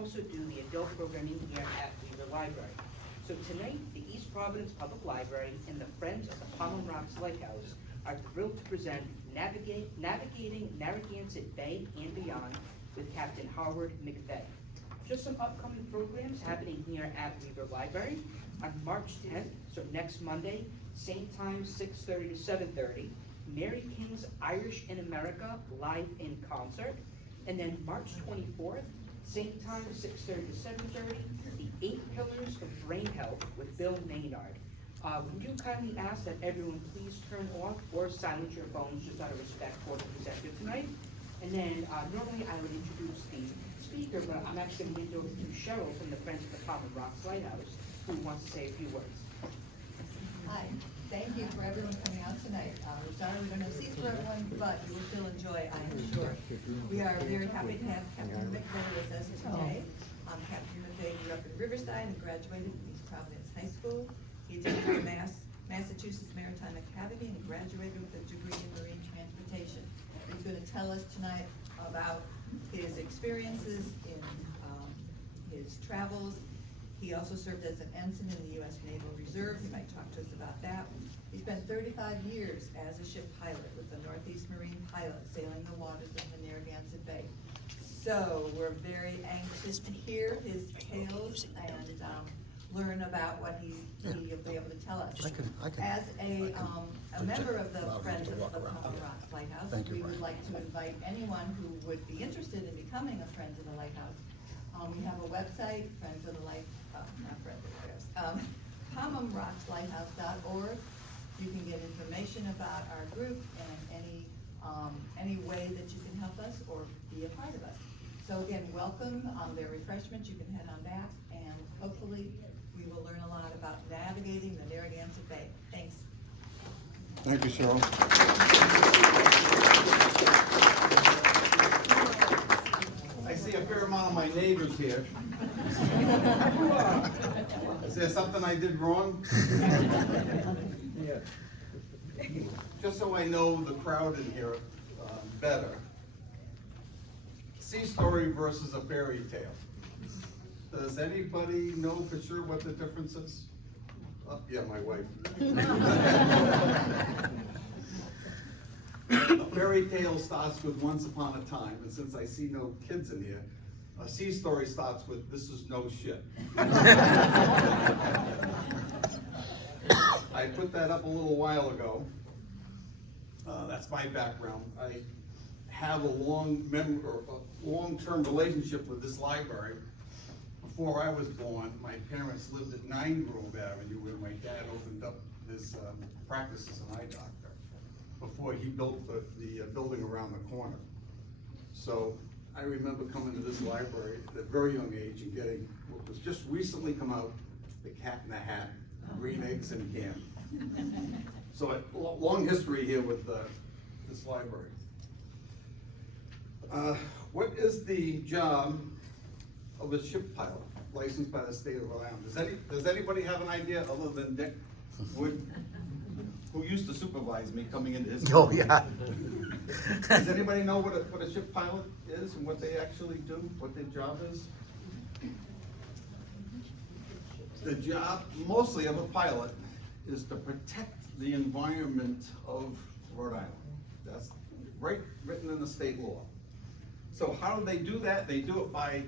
also do the adult programming here at Weaver Library. So tonight, the East Providence Public Library and the Friends of the Palm Rocks Lighthouse are thrilled to present Navigating Narragansett Bay and Beyond with Captain Howard McVay. Just some upcoming programs happening here at Weaver Library. On March 10th, so next Monday, same time, 6:30 to 7:30, Mary King's Irish in America live in concert. And then March 24th, same time, 6:30 to 7:30, the 8 Pillars of Brain Health with Bill Maynard. We do kindly ask that everyone please turn off or silence your phones just out of respect for the presenter tonight. And then normally I would introduce the speaker, but I'm actually going to hand it over to Cheryl from the Friends of the Palm Rocks Lighthouse, who wants to say a few words. Hi, thank you for everyone coming out tonight. We're sorry we don't have seats for everyone, but you will still enjoy, I am sure. We are very happy to have Captain McVay with us today. Captain McVay grew up in Riverside and graduated from East Providence High School. He attended Massachusetts Maritime Academy and graduated with a degree in marine transportation. He's going to tell us tonight about his experiences in his travels. He also served as an ensign in the U.S. Naval Reserve. He might talk to us about that. He spent 35 years as a ship pilot with the Northeast Marine Pilot, sailing the waters of the Narragansett Bay. So we're very anxious to hear his tales and learn about what he'll be able to tell us. As a member of the Friends of the Palm Rocks Lighthouse, we would like to invite anyone who would be interested in becoming a Friend of the Lighthouse. We have a website, PalmRocksLighthouse.org. You can get information about our group and any way that you can help us or be a part of us. So again, welcome. There are refreshments. You can head on back, and hopefully we will learn a lot about navigating the Narragansett Bay. Thanks. Thank you, Cheryl. I see a fair amount of my neighbors here. Is there something I did wrong? Just so I know the crowd in here better. Sea story versus a fairy tale. Does anybody know for sure what the difference is? Oh, yeah, my wife. A fairy tale starts with once upon a time, and since I see no kids in here, a sea story starts with this is no shit. I put that up a little while ago. That's my background. I have a long-term relationship with this library. Before I was born, my parents lived at 9 Grove Avenue, where my dad opened up his practice as an eye doctor before he built the building around the corner. So I remember coming to this library at a very young age and getting what was just recently come out, the Cat in the Hat, green eggs in a can. So a long history here with this library. What is the job of a ship pilot licensed by the state of Rhode Island? Does anybody have an idea other than Dick Wood, who used to supervise me coming into his? Oh, yeah. Does anybody know what a ship pilot is and what they actually do, what their job is? The job, mostly of a pilot, is to protect the environment of Rhode Island. That's written in the state law. So how do they do that? They do it by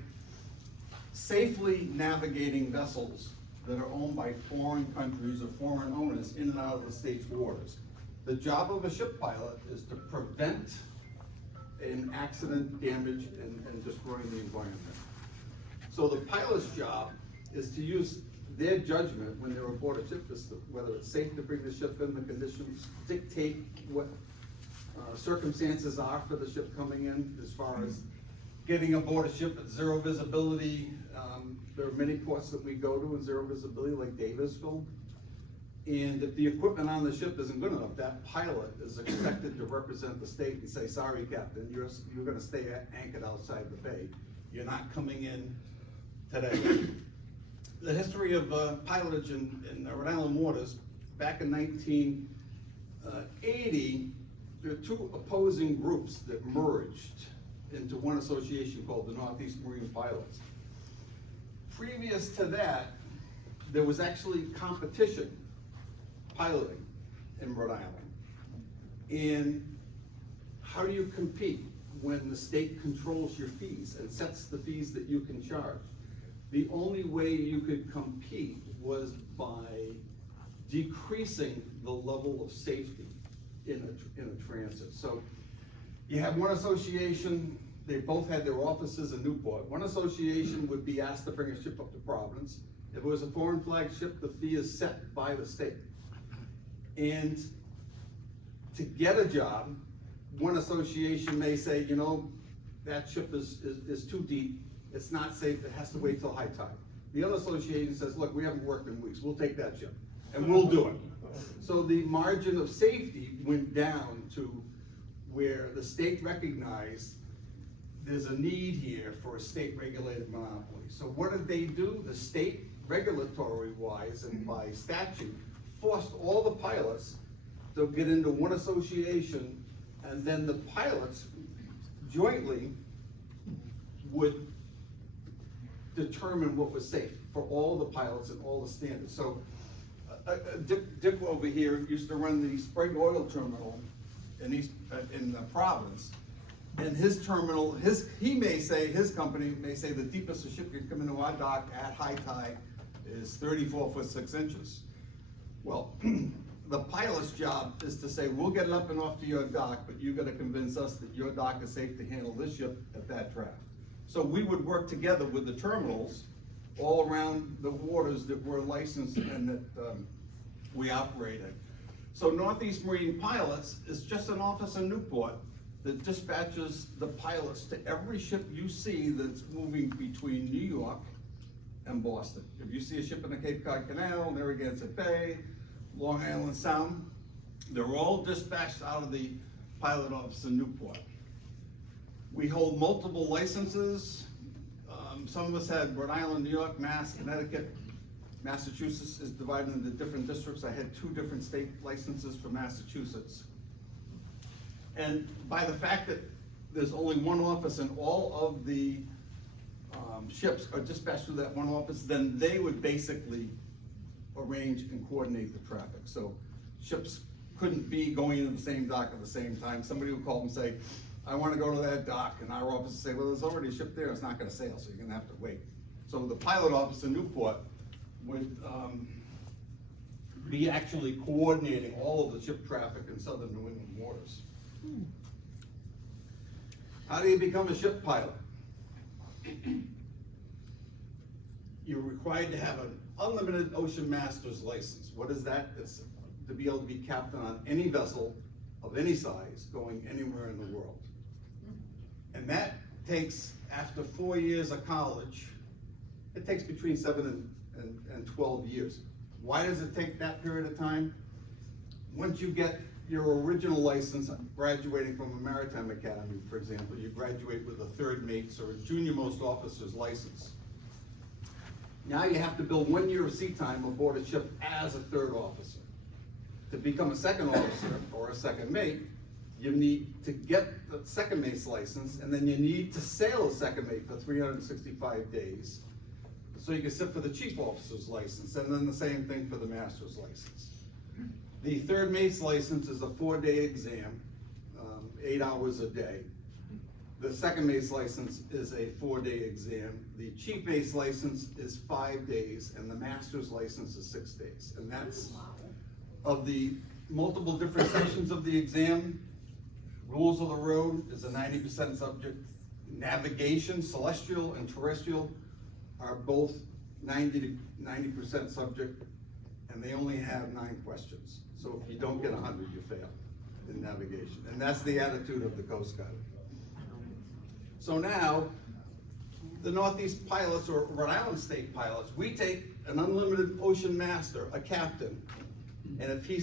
safely navigating vessels that are owned by foreign countries or foreign owners in and out of the state's waters. The job of a ship pilot is to prevent an accident, damage, and destroying the environment. So the pilot's job is to use their judgment when they're aboard a ship, as to whether it's safe to bring the ship in, the conditions, dictate what circumstances are for the ship coming in, as far as getting aboard a ship at zero visibility. There are many ports that we go to in zero visibility, like Davisville. And if the equipment on the ship isn't good enough, that pilot is expected to represent the state and say, sorry, Captain, you're gonna stay anchored outside the bay. You're not coming in today. The history of pilotage in Rhode Island waters, back in 1980, there are 2 opposing groups that merged into one association called the Northeast Marine Pilots. previous to that, there was actually competition piloting in Rhode Island. And how do you compete when the state controls your fees and sets the fees that you can charge? The only way you could compete was by decreasing the level of safety in a transit. So you have one association, they both had their offices in Newport. One association would be asked to bring a ship up to Providence. If it was a foreign flag ship, the fee is set by the state. And to get a job, one association may say, you know, that ship is too deep, it's not safe, it has to wait till high tide. The other association says, look, we haven't worked in weeks, we'll take that ship, and we'll do it. So the margin of safety went down to where the state recognized there's a need here for a state-regulated monopoly. So what did they do? The state, regulatory-wise and by statute, forced all the pilots to get into one association, and then the pilots jointly would determine what was safe for all the pilots and all the standards. So Dick over here used to run the Sprague Oil Terminal in Providence. And his terminal, he may say, his company may say the deepest a ship can come into our dock at high tide is 34 foot 6 inches. Well, the pilot's job is to say, we'll get it up and off to your dock, but you gotta convince us that your dock is safe to handle this ship at that draft. So we would work together with the terminals all around the waters that were licensed and that we operated. So Northeast Marine Pilots is just an office in Newport that dispatches the pilots to every ship you see that's moving between New York and Boston. If you see a ship in the Cape Cod Canal, Narragansett Bay, Long Island Sound, they're all dispatched out of the pilot office in Newport. We hold multiple licenses. Some of us had Rhode Island, New York, Mass, Connecticut. Massachusetts is divided into different districts. I had 2 different state licenses for Massachusetts. And by the fact that there's only one office and all of the ships are dispatched through that one office, then they would basically arrange and coordinate the traffic. So ships couldn't be going into the same dock at the same time. Somebody would call and say, I want to go to that dock, and our office would say, well, there's already a ship there, it's not going to sail, so you're going to have to wait. So the pilot office in Newport would be actually coordinating all of the ship traffic in southern New England waters. How do you become a ship pilot? You're required to have an unlimited ocean master's license. What is that? It's to be able to be captain on any vessel of any size going anywhere in the world. And that takes, after 4 years of college, it takes between 7 and 12 years. Why does it take that period of time? Once you get your original license, graduating from a maritime academy, for example, you graduate with a third mate's or a junior most officer's license. Now you have to build 1 year of sea time aboard a ship as a third officer. To become a second officer or a second mate, you need to get the second mate's license, and then you need to sail a second mate for 365 days. So you can sit for the chief officer's license, and then the same thing for the master's license. The third mate's license is a 4-day exam, 8 hours a day. The second mate's license is a 4-day exam. The chief mate's license is 5 days, and the master's license is 6 days. And that's, of the multiple different sections of the exam, rules of the road is a 90% subject. Navigation, celestial and terrestrial, are both 90% subject, and they only have 9 questions. So if you don't get 100, you fail in navigation. And that's the attitude of the Coast Guard. So now, the Northeast pilots, or Rhode Island state pilots, we take an unlimited ocean master, a captain, and if he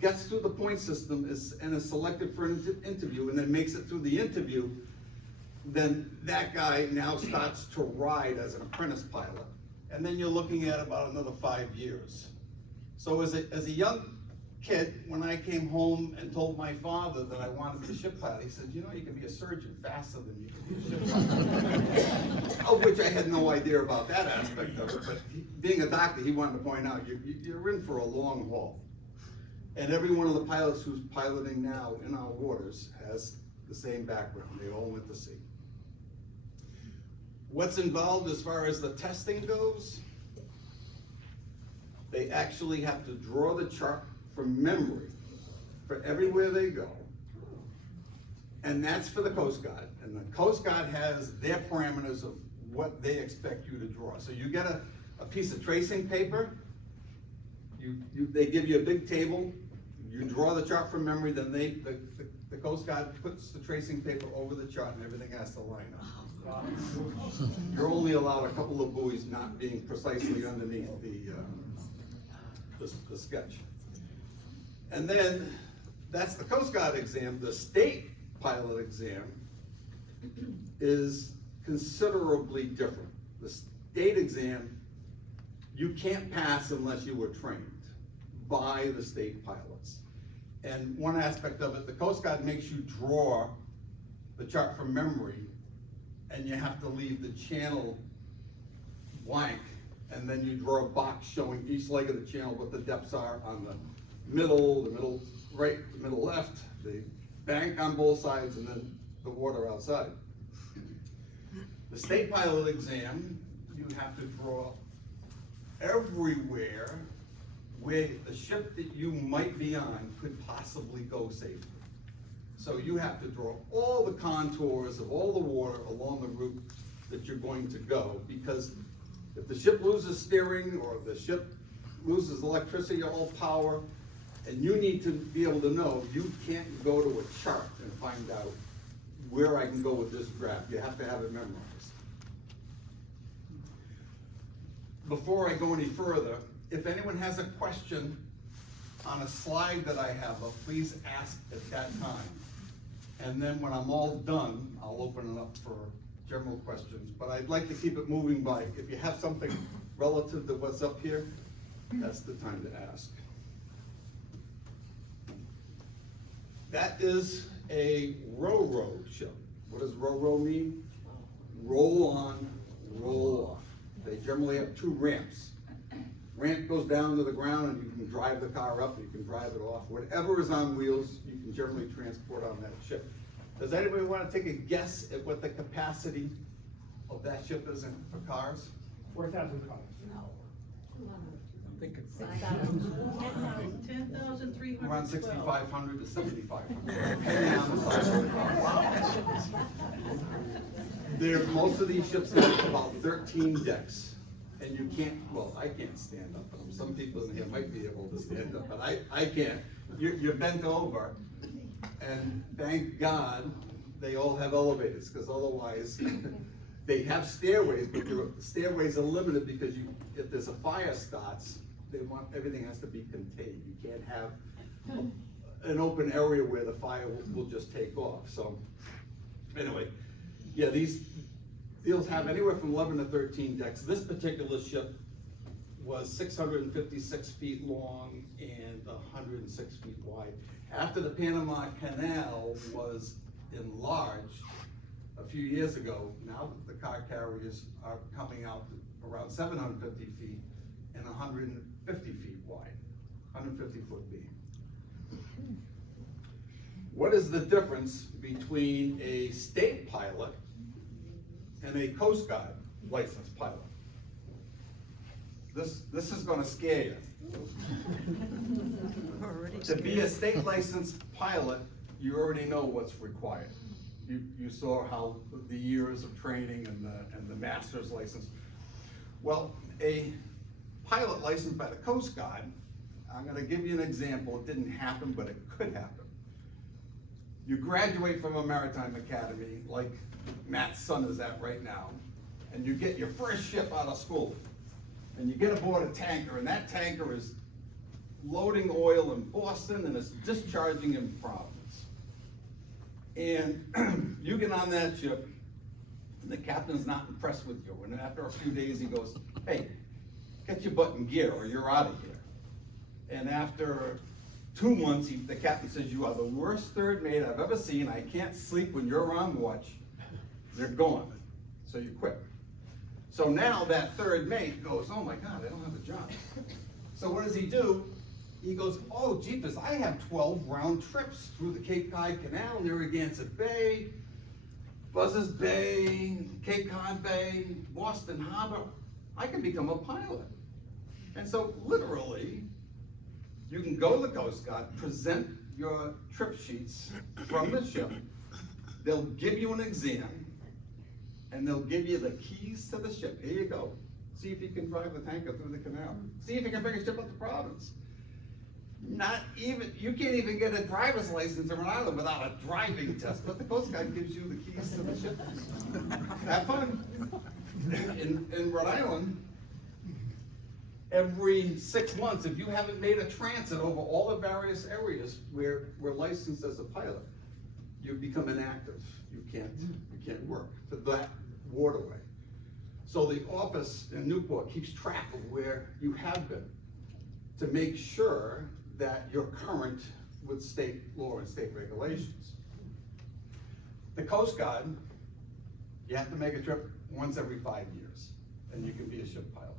gets through the point system and is selected for an interview and then makes it through the interview, then that guy now starts to ride as an apprentice pilot. And then you're looking at about another 5 years. So as a young kid, when I came home and told my father that I wanted to be a ship pilot, he said, you know, you can be a surgeon faster than you can be a ship pilot. Of which I had no idea about that aspect of it, but being a doctor, he wanted to point out, you're in for a long haul. And every one of the pilots who's piloting now in our waters has the same background. They all went to sea. What's involved as far as the testing goes? They actually have to draw the chart from memory for everywhere they go. And that's for the Coast Guard. And the Coast Guard has their parameters of what they expect you to draw. So you get a piece of tracing paper, they give you a big table, you draw the chart from memory, then the Coast Guard puts the tracing paper over the chart and everything has to line up. You're only allowed a couple of buoys not being precisely underneath the sketch. And then, that's the Coast Guard exam. The state pilot exam is considerably different. The state exam, you can't pass unless you were trained by the state pilots. And one aspect of it, the Coast Guard makes you draw the chart from memory, and you have to leave the channel blank, and then you draw a box showing each leg of the channel, what the depths are on the middle right, the middle left, the bank on both sides, and then the water outside. The state pilot exam, you have to draw everywhere where the ship that you might be on could possibly go safely. So you have to draw all the contours of all the water along the route that you're going to go, because if the ship loses steering or the ship loses electricity, all power, and you need to be able to know, you can't go to a chart and find out where I can go with this graph. You have to have it memorized. Before I go any further, if anyone has a question on a slide that I have, please ask at that time. And then when I'm all done, I'll open it up for general questions, but I'd like to keep it moving by. If you have something relative to what's up here, that's the time to ask. That is a row ship. What does row mean? Roll on, roll off. They generally have two ramps. Ramp goes down to the ground and you can drive the car up, you can drive it off. Whatever is on wheels, you can generally transport on that ship. Does anybody want to take a guess at what the capacity of that ship is for cars? 4,000 cars. Around 6,500 to 7,500, depending on the size of the car. Most of these ships have about 13 decks, and you can't, well, I can't stand up. Some people in here might be able to stand up, but I can't. You're bent over, and thank God they all have elevators, because otherwise, they have stairways, but the stairways are limited because if there's a fire starts, everything has to be contained. You can't have an open area where the fire will just take off. So anyway, yeah, these deals have anywhere from 11 to 13 decks. This particular ship was 656 feet long and 106 feet wide. After the Panama Canal was enlarged a few years ago, now the car carriers are coming out around 750 feet and 150 feet wide, 150 foot beam. What is the difference between a state pilot and a Coast Guard licensed pilot? This is gonna scare you. To be a state licensed pilot, you already know what's required. You saw how the years of training and the master's license. Well, a pilot licensed by the Coast Guard, I'm gonna give you an example. It didn't happen, but it could happen. You graduate from a maritime academy, like Matt's son is at right now, and you get your first ship out of school, and you get aboard a tanker, and that tanker is loading oil in Boston and it's discharging in Providence. And you get on that ship, and the captain's not impressed with you, and after a few days he goes, hey, get your butt in gear or you're out of here. And after 2 months, the captain says, "You are the worst third mate I've ever seen. I can't sleep when you're on watch." They're gone. So you quit. So now that third mate goes, "Oh my God, I don't have a job." So what does he do? He goes, "Oh, jeepers, I have 12 round trips through the Cape Cod Canal, Narragansett Bay, Buzzards Bay, Cape Cod Bay, Boston Harbor. I can become a pilot." And so literally, you can go to the Coast Guard, present your trip sheets from the ship. They'll give you an exam, and they'll give you the keys to the ship. Here you go. See if you can drive the tanker through the canal. See if you can bring a ship up the Providence. You can't even get a driver's license in Rhode Island without a driving test, but the Coast Guard gives you the keys to the ship. Have fun. In Rhode Island, every 6 months, if you haven't made a transit over all the various areas where we're licensed as a pilot, you become inactive. You can't work for that waterway. So the office in Newport keeps track of where you have been to make sure that you're current with state law and state regulations. The Coast Guard, you have to make a trip once every 5 years, and you can be a ship pilot.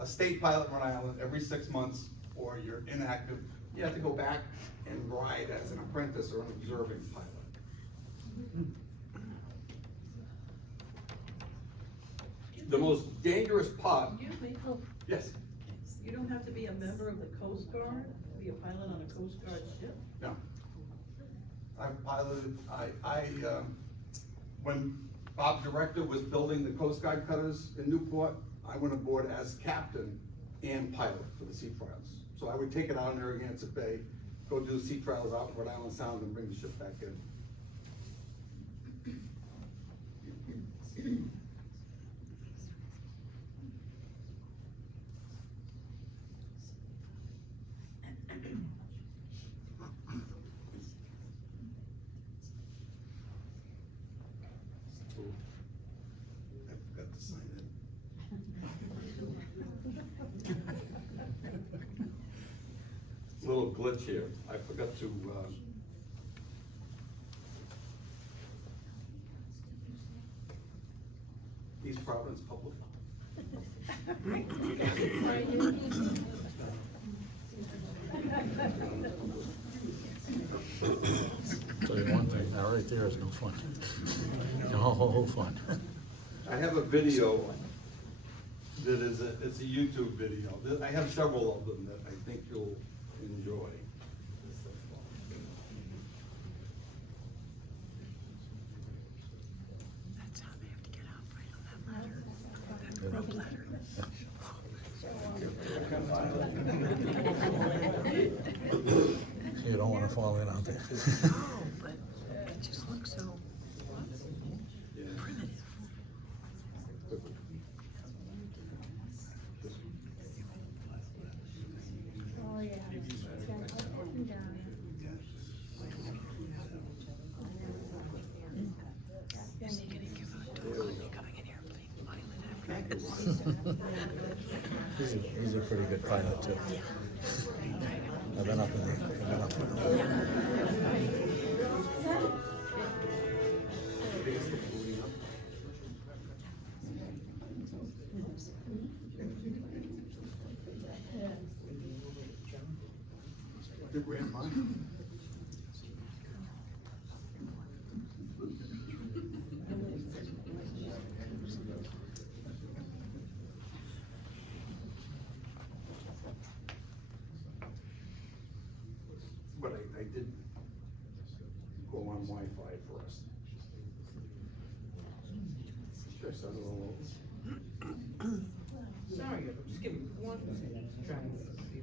A state pilot in Rhode Island every 6 months, or you're inactive, you have to go back and ride as an apprentice or an observing pilot. The most dangerous part. Excuse me, Yes. you don't have to be a member of the Coast Guard to be a pilot on a Coast Guard ship? No. I've piloted, when Bob Director was building the Coast Guard cutters in Newport, I went aboard as captain and pilot for the sea trials. So I would take it out in Narragansett Bay, go do the sea trials out in Rhode Island Sound, and bring the ship back in. I forgot to sign it. Little glitch here. I forgot to, East Providence Public. Tell you one thing, that right there is no fun. No fun. I have a video that is it's a YouTube video. I have several of them that I think you'll enjoy. That's how they have to get out, right on that ladder. That rope ladder. You don't wanna fall in out there. No, but it just looks so primitive. Oh, yeah. It's got up and down. Is he gonna give a totally coming in here playing violin after? He's a pretty good pilot too. I've been up in there. Your grandma? But I did go on Wi-Fi first. Should I start it all over? Sorry, just give me 1 second to try and see.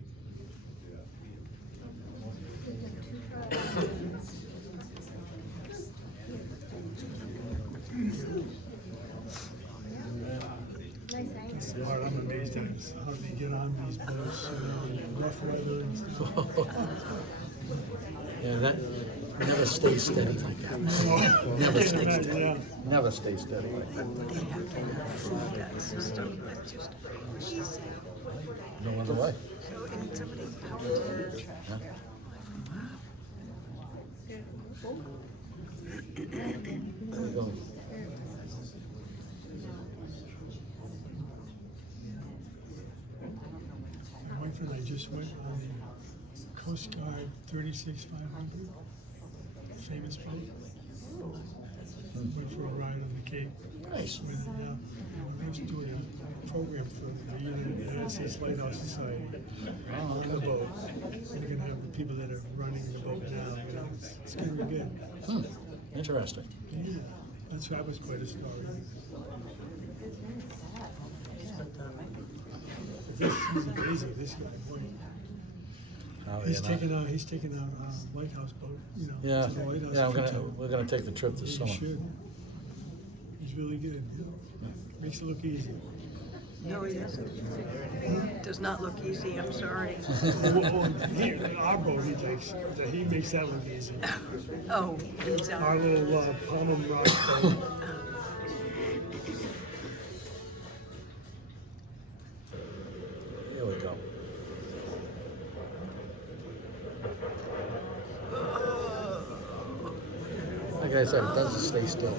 Nice angle. The part I'm amazed at is how they get on these boats, in rough weather and stuff. Yeah, that never stays steady like that. Never stays steady. Never stays steady like that. That system that's just easy. No other way. So it needs somebody talented. Yeah. So, My wife and I just went on the Coast Guard 36-500, famous boat. Went for a ride on the Cape. Nice. I was doing a program for the United States Lighthouse Society on the boat. We're gonna have the people that are running the boat now. It's gonna be good. Interesting. Yeah, that was quite a story. He's amazing, this guy, boy. Oh, He's yeah, no. taken out lighthouse boat, you know. Yeah, to the lighthouse yeah, for we're gonna take the trip this He summer. should. He's really good. Makes it look easy. No, he doesn't. Does not look easy, I'm sorry. Our boat, he makes that look easy. Oh, it's Our little Palmer Rock boat. Here we go. Like I said, it doesn't stay still.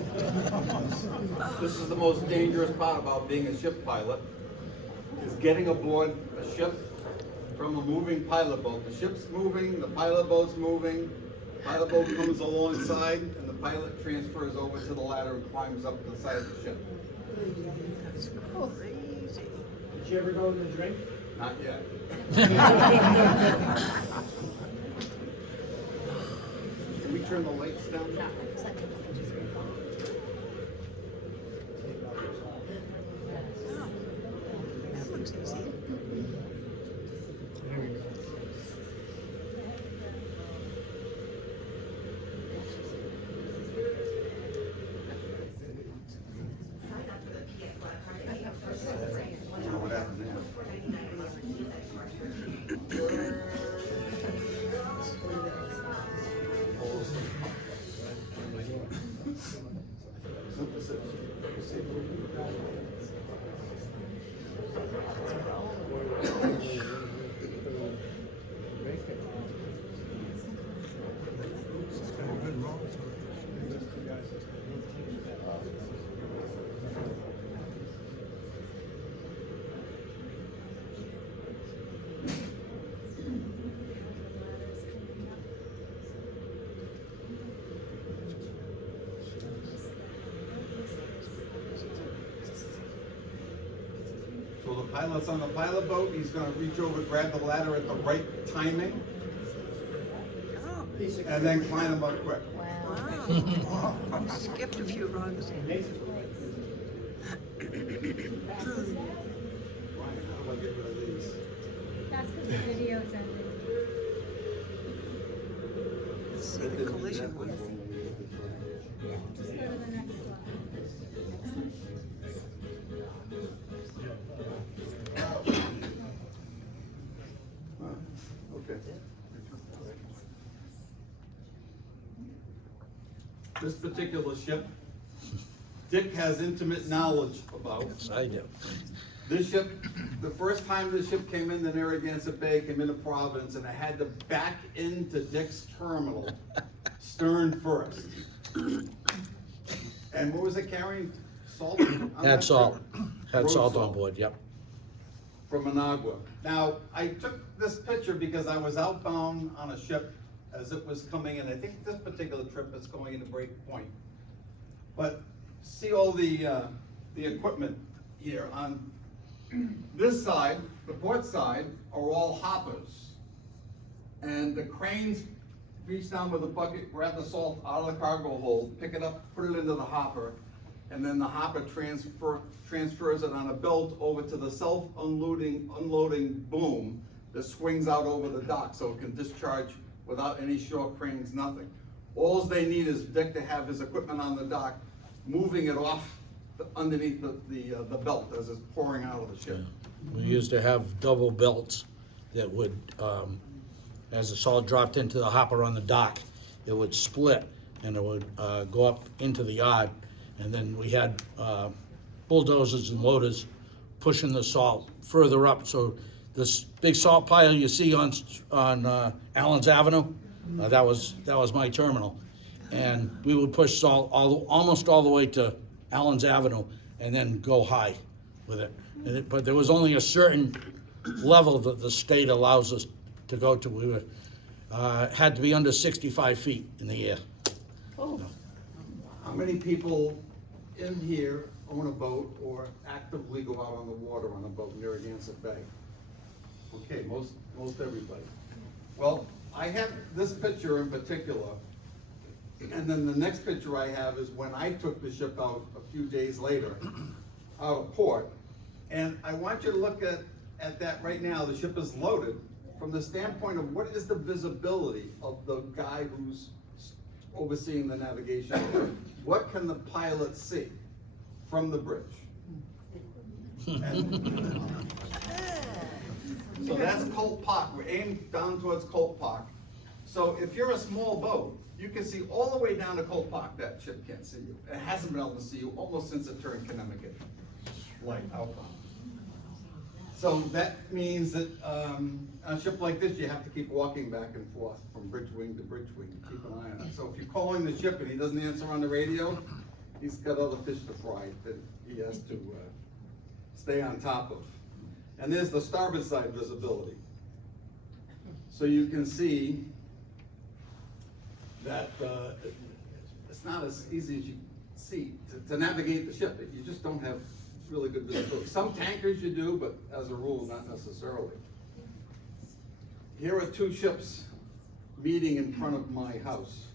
This is the most dangerous part about being a ship pilot, is getting aboard a ship from a moving pilot boat. The ship's moving, the pilot boat's moving, pilot boat comes alongside, and the pilot transfers over to the ladder and climbs up the side of the ship. That's crazy. Did you ever go in the drink? Not yet. Can we turn the lights down? That looks easy. There we go. What happened there? So the pilot's on the pilot boat, he's gonna reach over, grab the ladder at the right timing, Oh, and then climb up quick. wow. You skipped a few rungs. Ryan, how do I get rid of these? That's what the video's ended. Let's see the collision one. Just go to the next one. Okay. This particular ship, Dick has intimate knowledge about. Yes, I do. This ship, the first time this ship came into Narragansett Bay, came into Providence, and it had to back into Dick's terminal, stern first. And what was it carrying? Salt? on that Had salt. ship? Had Road salt on board, yep. From Managua. Now, I took this picture because I was outbound on a ship as it was coming in. I think this particular trip is going into Break Point. But see all the equipment here on this side, the port side, are all hoppers. And the cranes reach down with a bucket, grab the salt out of the cargo hold, pick it up, put it into the hopper, and then the hopper transfers it on a belt over to the unloading boom that swings out over the dock so it can discharge without any shore cranes, nothing. All they need is Dick to have his equipment on the dock, moving it off underneath the belt as it's pouring out of the ship. We used to have double belts that would as the salt dropped into the hopper on the dock, it would split and it would go up into the yard. And then we had bulldozers and loaders pushing the salt further up. So this big salt pile you see on Allen's Avenue, that was my terminal. And we would push salt almost all the way to Allen's Avenue and then go high with it. But there was only a certain level that the state allows us to go to. We were, had to be under 65 feet in the air. How many people in here own a boat or actively go out on the water on a boat in Narragansett Bay? Okay, most everybody. Well, I have this picture in particular, and then the next picture I have is when I took the ship out a few days later, out of port. And I want you to look at that right now. The ship is loaded from the standpoint of what is the visibility of the guy who's overseeing the navigation. What can the pilot see from the bridge? And so that's Colt Park. We're aimed down towards Colt Park. So if you're a small boat, you can see all the way down to Colt Park. That ship can't see you. It hasn't been able to see you almost since it turned Connecticut light outbound. So that means that on a ship like this, you have to keep walking back and forth from bridge wing to bridge wing to keep an eye on it. So if you're calling the ship and he doesn't answer on the radio, he's got other fish to fry that he has to stay on top of. And there's the starboard side visibility. So you can see that it's not as easy as you see to navigate the ship. You just don't have really good visibility. Some tankers you do, but as a rule, not necessarily. Here are two ships meeting in front of my house.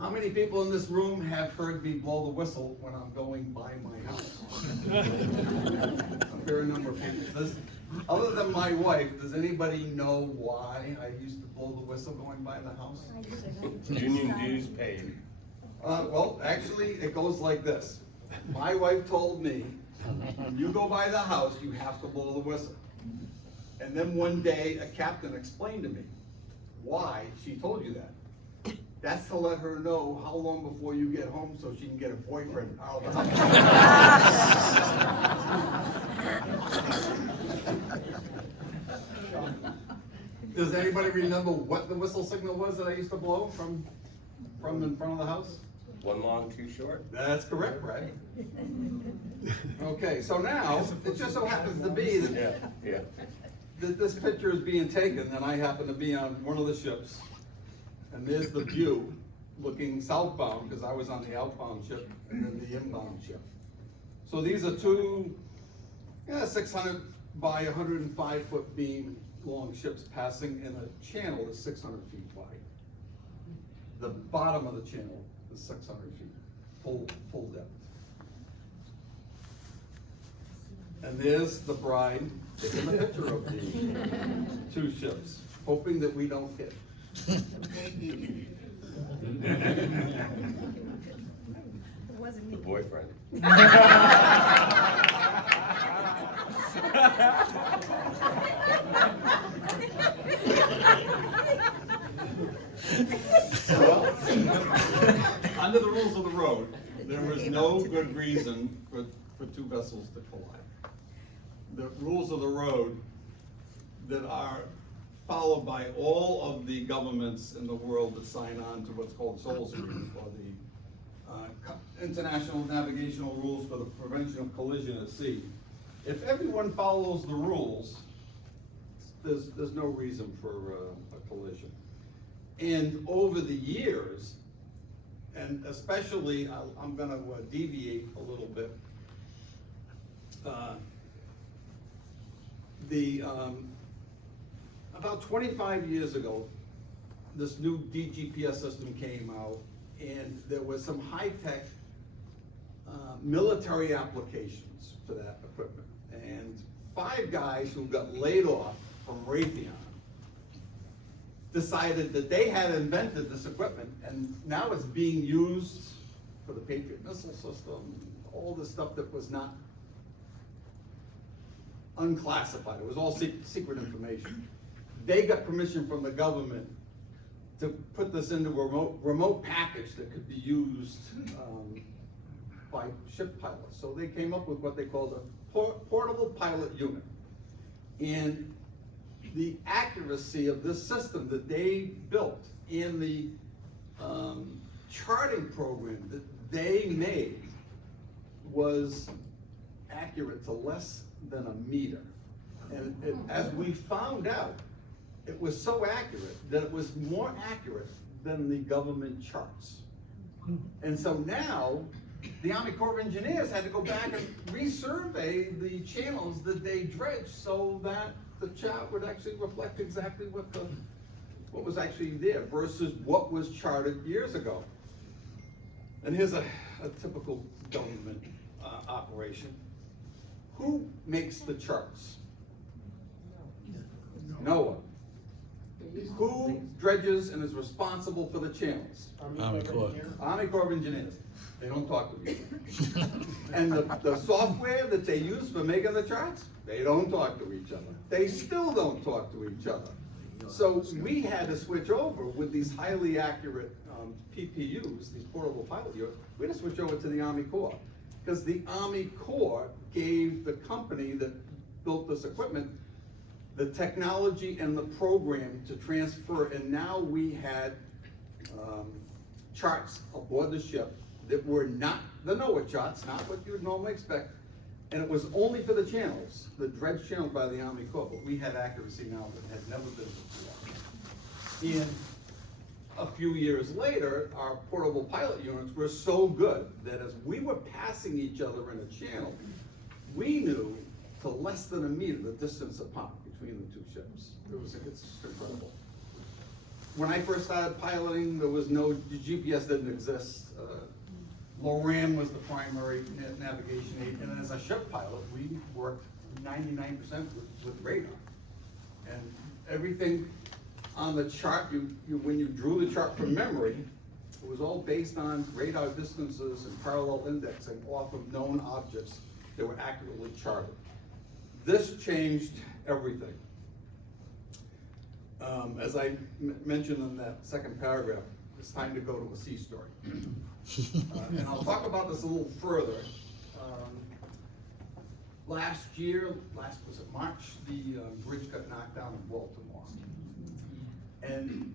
How many people in this room have heard me blow the whistle when I'm going by my house? A fair number of people. Other than my wife, does anybody know why I used to blow the whistle going by the house? Union dues paid. Well, actually, it goes like this. My wife told me, when you go by the house, you have to blow the whistle. And then one day, a captain explained to me why she told you that. That's to let her know how long before you get home so she can get a boyfriend out of the house. Does anybody remember what the whistle signal was that I used to blow from in front of the house? One long, two short. That's correct, right? Okay, so now, it just so happens to be that Yeah. that this picture is being taken, and I happen to be on one of the ships. And there's the view looking southbound, because I was on the outbound ship and then the inbound ship. So these are two 600 by 105 foot beam long ships passing in a channel that's 600 feet wide. The bottom of the channel is 600 feet, full depth. And there's the bride taking a picture of the two ships, hoping that we don't hit. The boyfriend. Well, under the rules of the road, there is no good reason for two vessels to collide. The rules of the road that are followed by all of the governments in the world that sign on to what's called SOLAS agreement, or the International Navigational Rules for the Prevention of Collision at Sea. If everyone follows the rules, there's no reason for a collision. And over the years, and especially, I'm gonna deviate a little bit. About 25 years ago, this new DGPS system came out, and there was some high-tech military applications for that equipment. And 5 guys who got laid off from Raytheon decided that they had invented this equipment, and now it's being used for the Patriot missile system, all the stuff that was not unclassified, it was all secret information. They got permission from the government to put this into a remote package that could be used by ship pilots. So they came up with what they called a portable pilot unit. And the accuracy of this system that they built in the charting program that they made was accurate to less than a meter. And as we found out, it was so accurate that it was more accurate than the government charts. And so now, the Army Corps of Engineers had to go back and resurvey the channels that they dredged so that the chart would actually reflect exactly what was actually there versus what was charted years ago. And here's a typical government operation. Who makes the charts? No one. Who dredges and is responsible for the channels? Army Corps. Army Corps of Engineers. They don't talk to each other. And the software that they use for making the charts, they don't talk to each other. They still don't talk to each other. So we had to switch over with these highly accurate PPUs, these portable pilot units. We had to switch over to the Army Corps because the Army Corps gave the company that built this equipment the technology and the program to transfer, and now we had charts aboard the ship that were not the NOAA charts, not what you would normally expect, and it was only for the channels, the dredge channels by the Army Corps, but we had accuracy now that had never been before. And a few years later, our portable pilot units were so good that as we were passing each other in a channel, we knew to less than a meter the distance apart between the two ships. It's just incredible. When I first started piloting, there was no, GPS didn't exist. LORAN was the primary navigation aid, and as a ship pilot, we worked 99% with radar. And everything on the chart, when you drew the chart from memory, it was all based on radar distances and parallel indexing off of known objects that were accurately charted. This changed everything. As I mentioned in that second paragraph, it's time to go to a sea story. And I'll talk about this a little further. Last year, was it March, the bridge got knocked down in Baltimore. And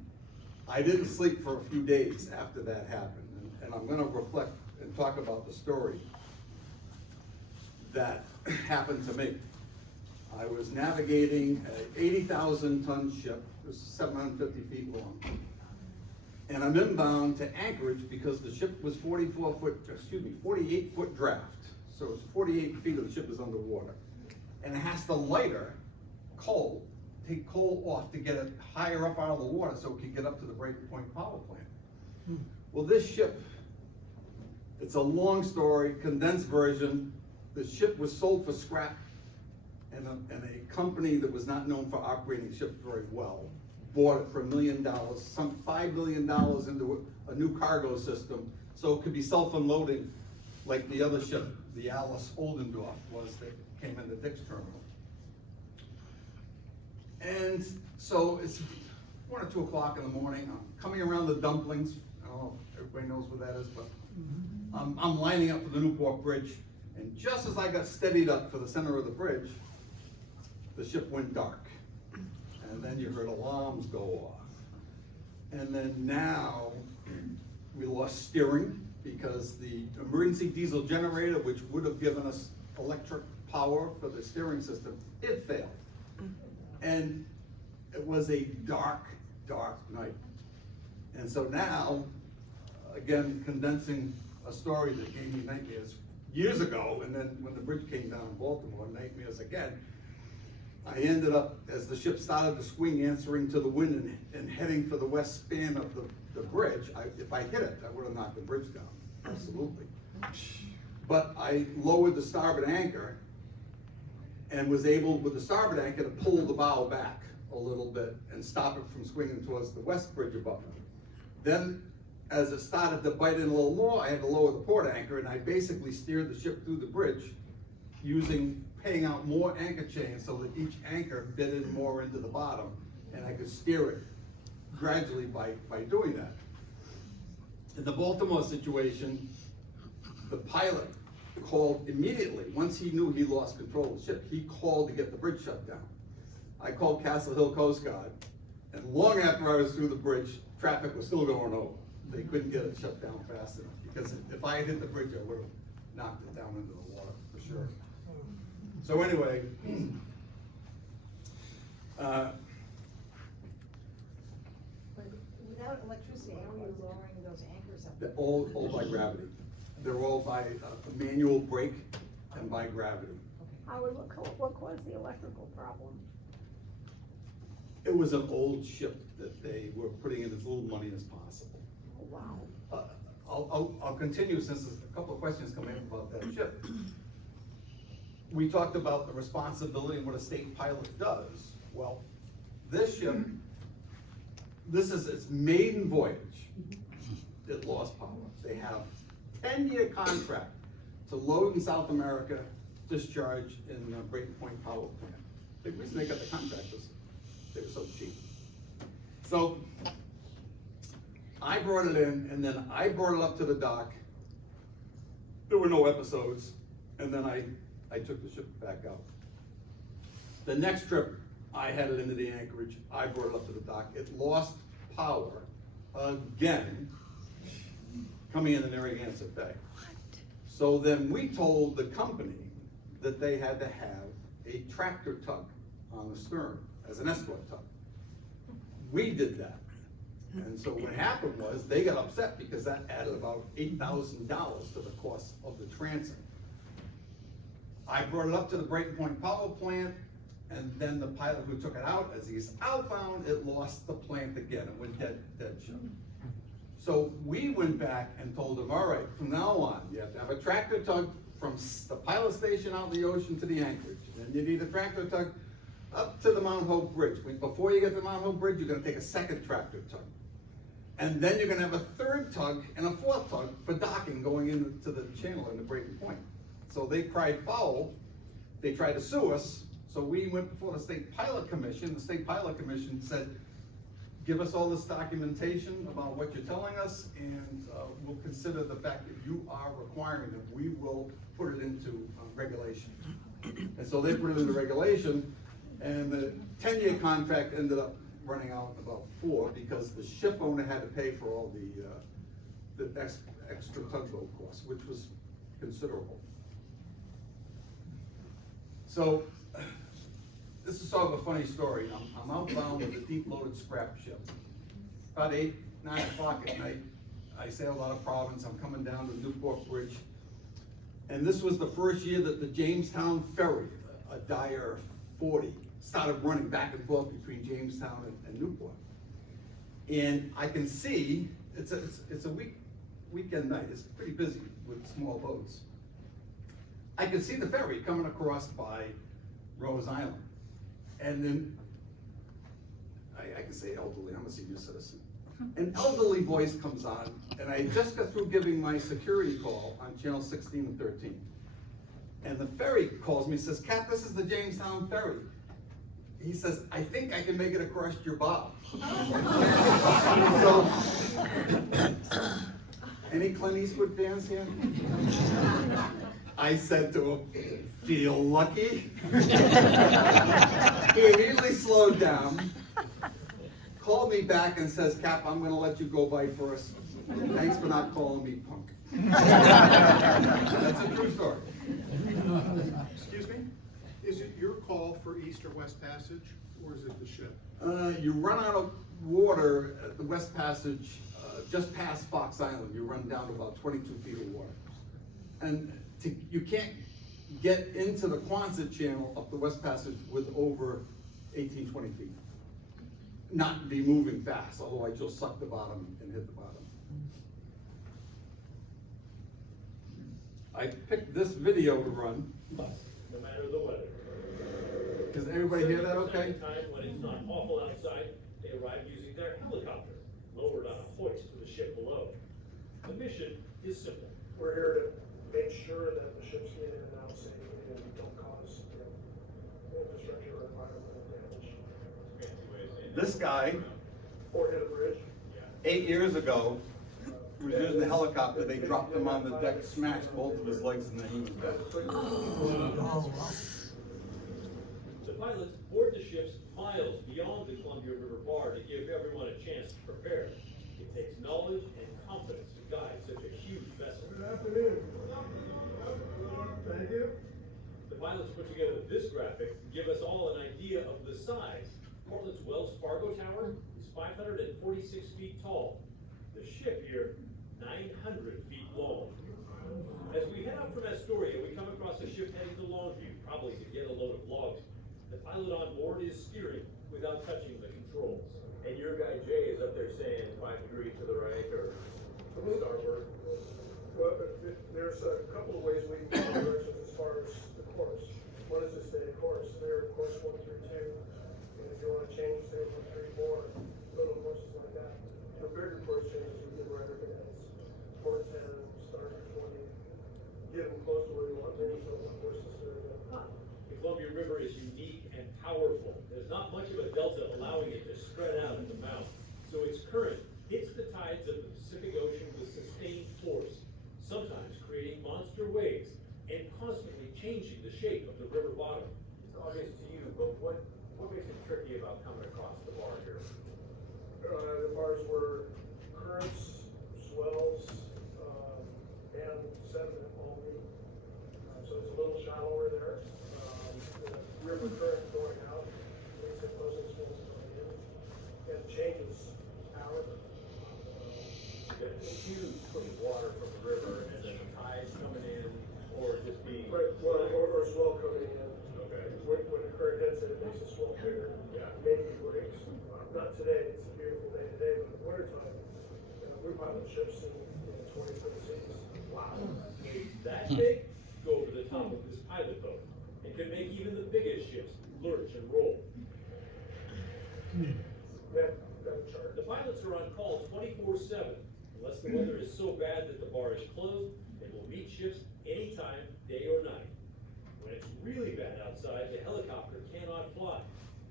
I didn't sleep for a few days after that happened. And I'm gonna reflect and talk about the story that happened to me. I was navigating an 80,000 ton ship, it was 750 feet long. And I'm inbound to Anchorage because the ship was 48 foot draft. So it's 48 feet of the ship is underwater. And it has to lighter coal, take coal off to get it higher up out of the water so it can get up to the breaking point power plant. Well, this ship, it's a long story, condensed version. The ship was sold for scrap, and a company that was not known for operating ships very well bought it for $1 million, sunk $5 million into a new cargo system so it could be self-unloading like the other ship, the Alice Oldendorf was that came into Dick's terminal. And so it's 1 or 2 o'clock in the morning, I'm coming around the dumplings, I don't know if everybody knows what that is, but I'm lining up for the Newport Bridge, and just as I got steadied up for the center of the bridge, the ship went dark. And then you heard alarms go off. And then now we lost steering because the emergency diesel generator, which would have given us electric power for the steering system, it failed. And it was a dark, dark night. And so now, again, condensing a story that gave me nightmares years ago, and then when the bridge came down in Baltimore, nightmares again, I ended up, as the ship started to swing, answering to the wind and heading for the west span of the bridge. If I hit it, I would have knocked the bridge down, absolutely. But I lowered the starboard anchor and was able, with the starboard anchor, to pull the bow back a little bit and stop it from swinging towards the west bridge above me. Then, as it started to bite in a little more, I had to lower the port anchor, and I basically steered the ship through the bridge using paying out more anchor chains so that each anchor bit in more into the bottom, and I could steer it gradually by doing that. In the Baltimore situation, the pilot called immediately, once he knew he lost control of the ship, he called to get the bridge shut down. I called Castle Hill Coast Guard, and long after I was through the bridge, traffic was still going over. They couldn't get it shut down fast enough, because if I had hit the bridge, I would have knocked it down into the water, for sure. So anyway, But without electricity, how are you lowering those anchors up? they're all by gravity. They're all by a manual brake and by gravity. Howard, what caused the electrical problem? It was an old ship that they were putting in as little money as possible. Oh, wow. I'll continue since there's a couple of questions coming in about that ship. We talked about the responsibility and what a state pilot does. Well, this ship, this is its maiden voyage. It lost power. They have 10-year contract to load in South America, discharge in Brayton Point Power Plant. The reason they got the contract was they were so cheap. So I brought it in, and then I brought it up to the dock. There were no episodes, and then I took the ship back out. The next trip, I had it into the anchorage. I brought it up to the dock. It lost power again, coming in the Narragansett Bay. So then we told the company that they had to have a tractor tug on the stern as an escort tug. We did that. And so what happened was, they got upset because that added about $8,000 to the cost of the transit. I brought it up to the Brayton Point Power Plant, and then the pilot who took it out, as he's outbound, it lost the plant again. It went dead shut. So we went back and told him, all right, from now on, you have to have a tractor tug from the pilot station out in the ocean to the anchorage. And then you need a tractor tug up to the Mount Hope Bridge. Before you get to the Mount Hope Bridge, you're gonna take a second tractor tug. And then you're gonna have a third tug and a fourth tug for docking going into the channel in the Brayton Point. So they cried foul, they tried to sue us, so we went before the State Pilot Commission. The State Pilot Commission said, give us all this documentation about what you're telling us, and we'll consider the fact that you are requiring it. We will put it into regulation. And so they put it into regulation, and the 10-year contract ended up running out about 4 because the ship owner had to pay for all the extra tugboat costs, which was considerable. So this is sort of a funny story. I'm outbound with a deep loaded scrap ship. About 8, 9 o'clock at night, I sailed out of Providence. I'm coming down to Newport Bridge. And this was the first year that the Jamestown Ferry, a Dyer 40, started running back and forth between Jamestown and Newport. And I can see, it's a weekend night. It's pretty busy with small boats. I could see the ferry coming across by Rose Island. And then, I can say elderly, I'm a senior citizen. An elderly voice comes on, and I just got through giving my security call on channel 16 and 13. And the ferry calls me, says, Cap, this is the Jamestown Ferry. He says, I think I can make it across your bow. So, any Clint Eastwood fans here? I said to him, feel lucky? He immediately slowed down, called me back and says, Cap, I'm gonna let you go by first. Thanks for not calling me punk. That's a true story. Excuse me? Is it your call for East or West Passage, or is it the ship? You run out of water at the West Passage, just past Fox Island. You run down to about 22 feet of water. And you can't get into the Quonset Channel up the West Passage with over 18, 20 feet. Not be moving fast, otherwise you'll suck the bottom and hit the bottom. I picked this video to run. No matter the weather. Does everybody hear that okay? Time when it's not awful outside, they arrive using their helicopter, lowered on a hoist to the ship below. The mission is simple. We're here to make make sure that the ships get in and out safely and don't cause, infrastructure or environmental damage. This guy, Or hit a bridge. 8 years ago, was using the helicopter, they dropped him on the deck, smashed both of his legs, and then he was dead. The pilots board the ships miles beyond the Columbia River bar to give everyone a chance to prepare. It takes knowledge and confidence to guide such a huge vessel. Good afternoon. Thank you. The pilots put together this graphic to give us all an idea of the size. Portland's Wells Fargo Tower is 546 feet tall. The ship here, 900 feet long. As we head out from Astoria, we come across a ship heading to Longview, probably to get a load of logs. The pilot on board is steering without touching the controls. And your guy Jay is up there saying 5 degrees to the right or starboard. Well, there's a couple of ways we can go directions as far as the course. One is to stay course, there, course 132. And if you want to change, say 134, little courses like that. For bigger course changes, we can write our heads. Port 10, start at 20. Get them close to where you want, maybe so the course is there. The Columbia River is unique and powerful. There's not much of a delta allowing it to spread out at the mouth. So its current hits the tides of the Pacific Ocean with sustained force, sometimes creating monster waves and constantly changing the shape of the river bottom. It's obvious to you, but what makes it tricky about coming across the bar here? The bars were currents, swells, and sediment all meet. So it's a little shallower there. The river current going out makes it closer to swells going in, and changes power. It's huge putting water from the river and then the tides coming in or just being. Or swell coming in. Okay. When the current hits it, it makes the swell bigger. Yeah. Maybe breaks. Not today, it's a beautiful day today, but in the wintertime, we pilot ships in 20-foot seas. Wow. Waves that big go over the top of this pilot boat and can make even the biggest ships lurch and roll. That chart. The pilots are on call 24/7. Unless the weather is so bad that the bar is closed, they will meet ships anytime, day or night. When it's really bad outside, the helicopter cannot fly,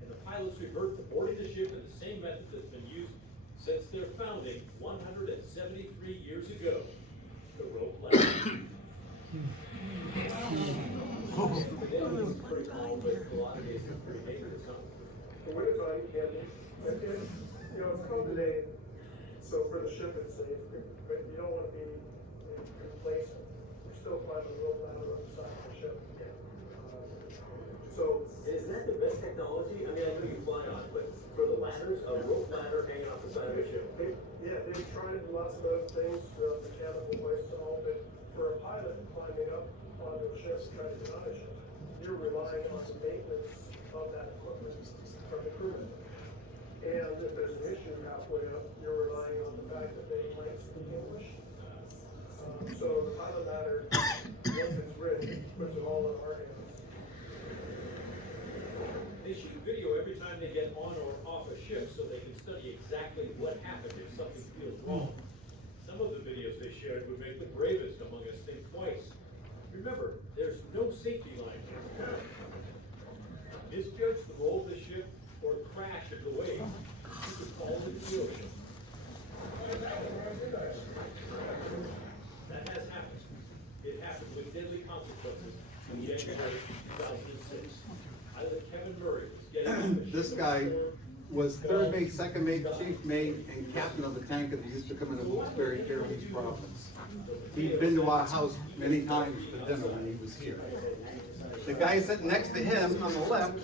and the pilots revert to boarding the ship in the same method that's been used since their founding 173 years ago, the rope ladder. It's pretty calm, but a lot of days it's pretty dangerous, huh? The wintertime can be, it's cold today, so for the ship it's safe, but you don't want to be complacent. We're still climbing the rope ladder on the side of the ship. So. Is that the best technology? I mean, I know you fly on it, but for the ladders, a rope ladder hanging off the side of a ship. They've tried lots of other things, mechanical ways and all, but for a pilot climbing up onto a ship and trying to get on a ship, you're relying on the maintenance of that equipment from the crewmen. And if there's an issue halfway up, you're relying on the fact that they might speak English. So the pilot ladder, once it's ready, puts it all in our hands. They shoot video every time they get on or off a ship so they can study exactly what happened if something feels wrong. Some of the videos they shared would make the bravest among us think twice. Remember, there's no safety line here. Misjudge the roll of the ship or crash into waves, you could fall into the ocean. That has happened. It happened with deadly consequences in January 2006. Pilot Kevin Murray was getting on the This ship guy before was third mate, second mate, chief mate, and captain of the tanker that used to come into Wilkes-Barre here in East Providence. He'd been to our house many times for dinner when he was here. The guy sitting next to him on the left,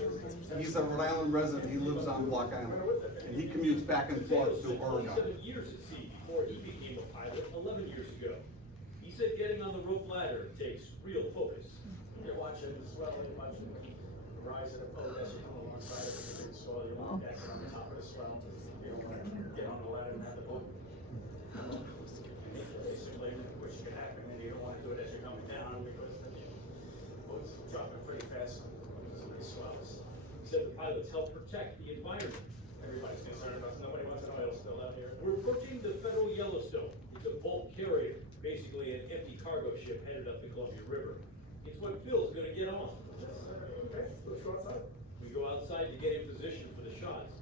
he's a Rhode Island resident, he lives on Block Island. And he commutes back and forth to Oregon. 27 years at sea before he became a pilot 11 years ago. He said getting on the rope ladder takes real focus. You're watching the swell, you're watching the rise of the boat as you come alongside of the big swell, you want to get on the top of the swell. You don't want to get on the ladder and have the boat. Basically, which can happen, and you don't want to do it as you're coming down because the boat's dropping pretty fast because of these swells. He said the pilots help protect the environment. Everybody's concerned about, nobody wants an oil spill out here. We're approaching the federal Yellowstone. It's a bulk carrier, basically an empty cargo cargo ship headed up the Columbia River. It's what Phil's gonna get on. Okay, let's go outside. We go outside to get in position for the shots.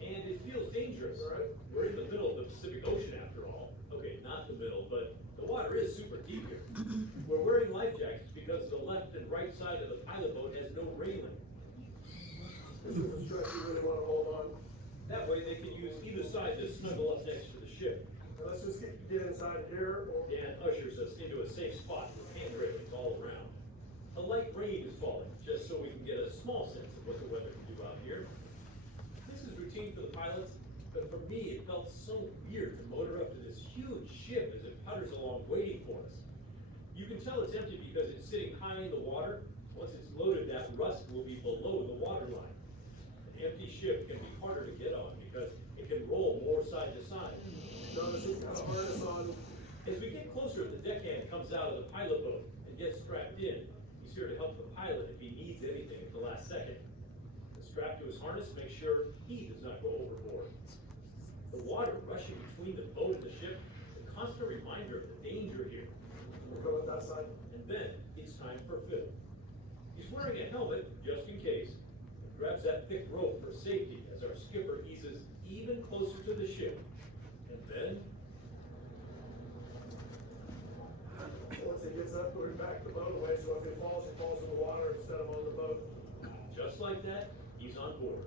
And it feels dangerous. All right. We're in the middle of the Pacific Ocean after all. Okay, not the middle, but the water is super deep here. We're wearing life jackets because the left and right side of the pilot boat has no railing. This is the stretch you really wanna hold on. That way they can use either side to snuggle up next to the ship. Now, let's just get inside here. Dan ushers us into a safe spot with hand railings all around. A light rain is falling, just so we can get a small sense of what the weather can do out here. This is routine for the pilots, but for me, it felt so weird to motor up to this huge ship as it putters along waiting for us. You can tell it's empty because it's sitting high in the water. Once it's loaded, that rust will be below the water line. An empty ship can be harder to get on because it can roll more side to side. Notice it's got a harness on. As we get closer, the deckhand comes out of the pilot boat and gets strapped in. He's here to help the pilot if he needs anything at the last second. The strap to his harness makes sure he does not go overboard. The water rushing between the boat and the ship is a constant reminder of the danger here. We'll go with that side. And then it's time for Phil. He's wearing a helmet just in case, and grabs that thick rope for safety as our skipper eases even closer to the ship. And then Once he gets up, we're back the boat away, so if he falls in the water instead of on the boat. just like that, he's on board.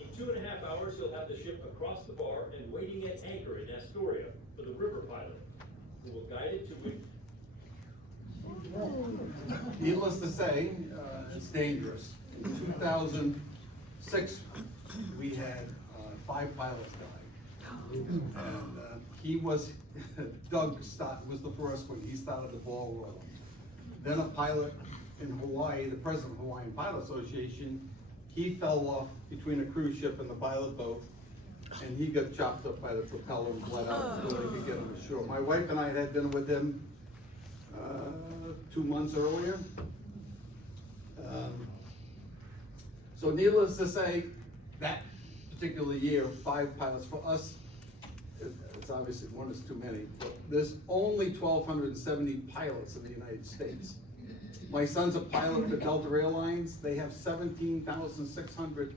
In 2.5 hours, he'll have the ship across the bar and waiting at anchor in Astoria for the river pilot, who will guide it to it. Needless to say, it's dangerous. In 2006, we had 5 pilots die. And he was, Doug was the first one, he started the ball rolling. Then a pilot in Hawaii, the president of the Hawaiian Pilot Association, he fell off between a cruise ship and the pilot boat, and he got chopped up by the propeller and bled out before they could get him ashore. My wife and I had been with him 2 months earlier. So needless to say, that particular year, 5 pilots, for us, it's obviously one is too many, but there's only 1,270 pilots in the United States. My son's a pilot for Delta Airlines. They have 17,600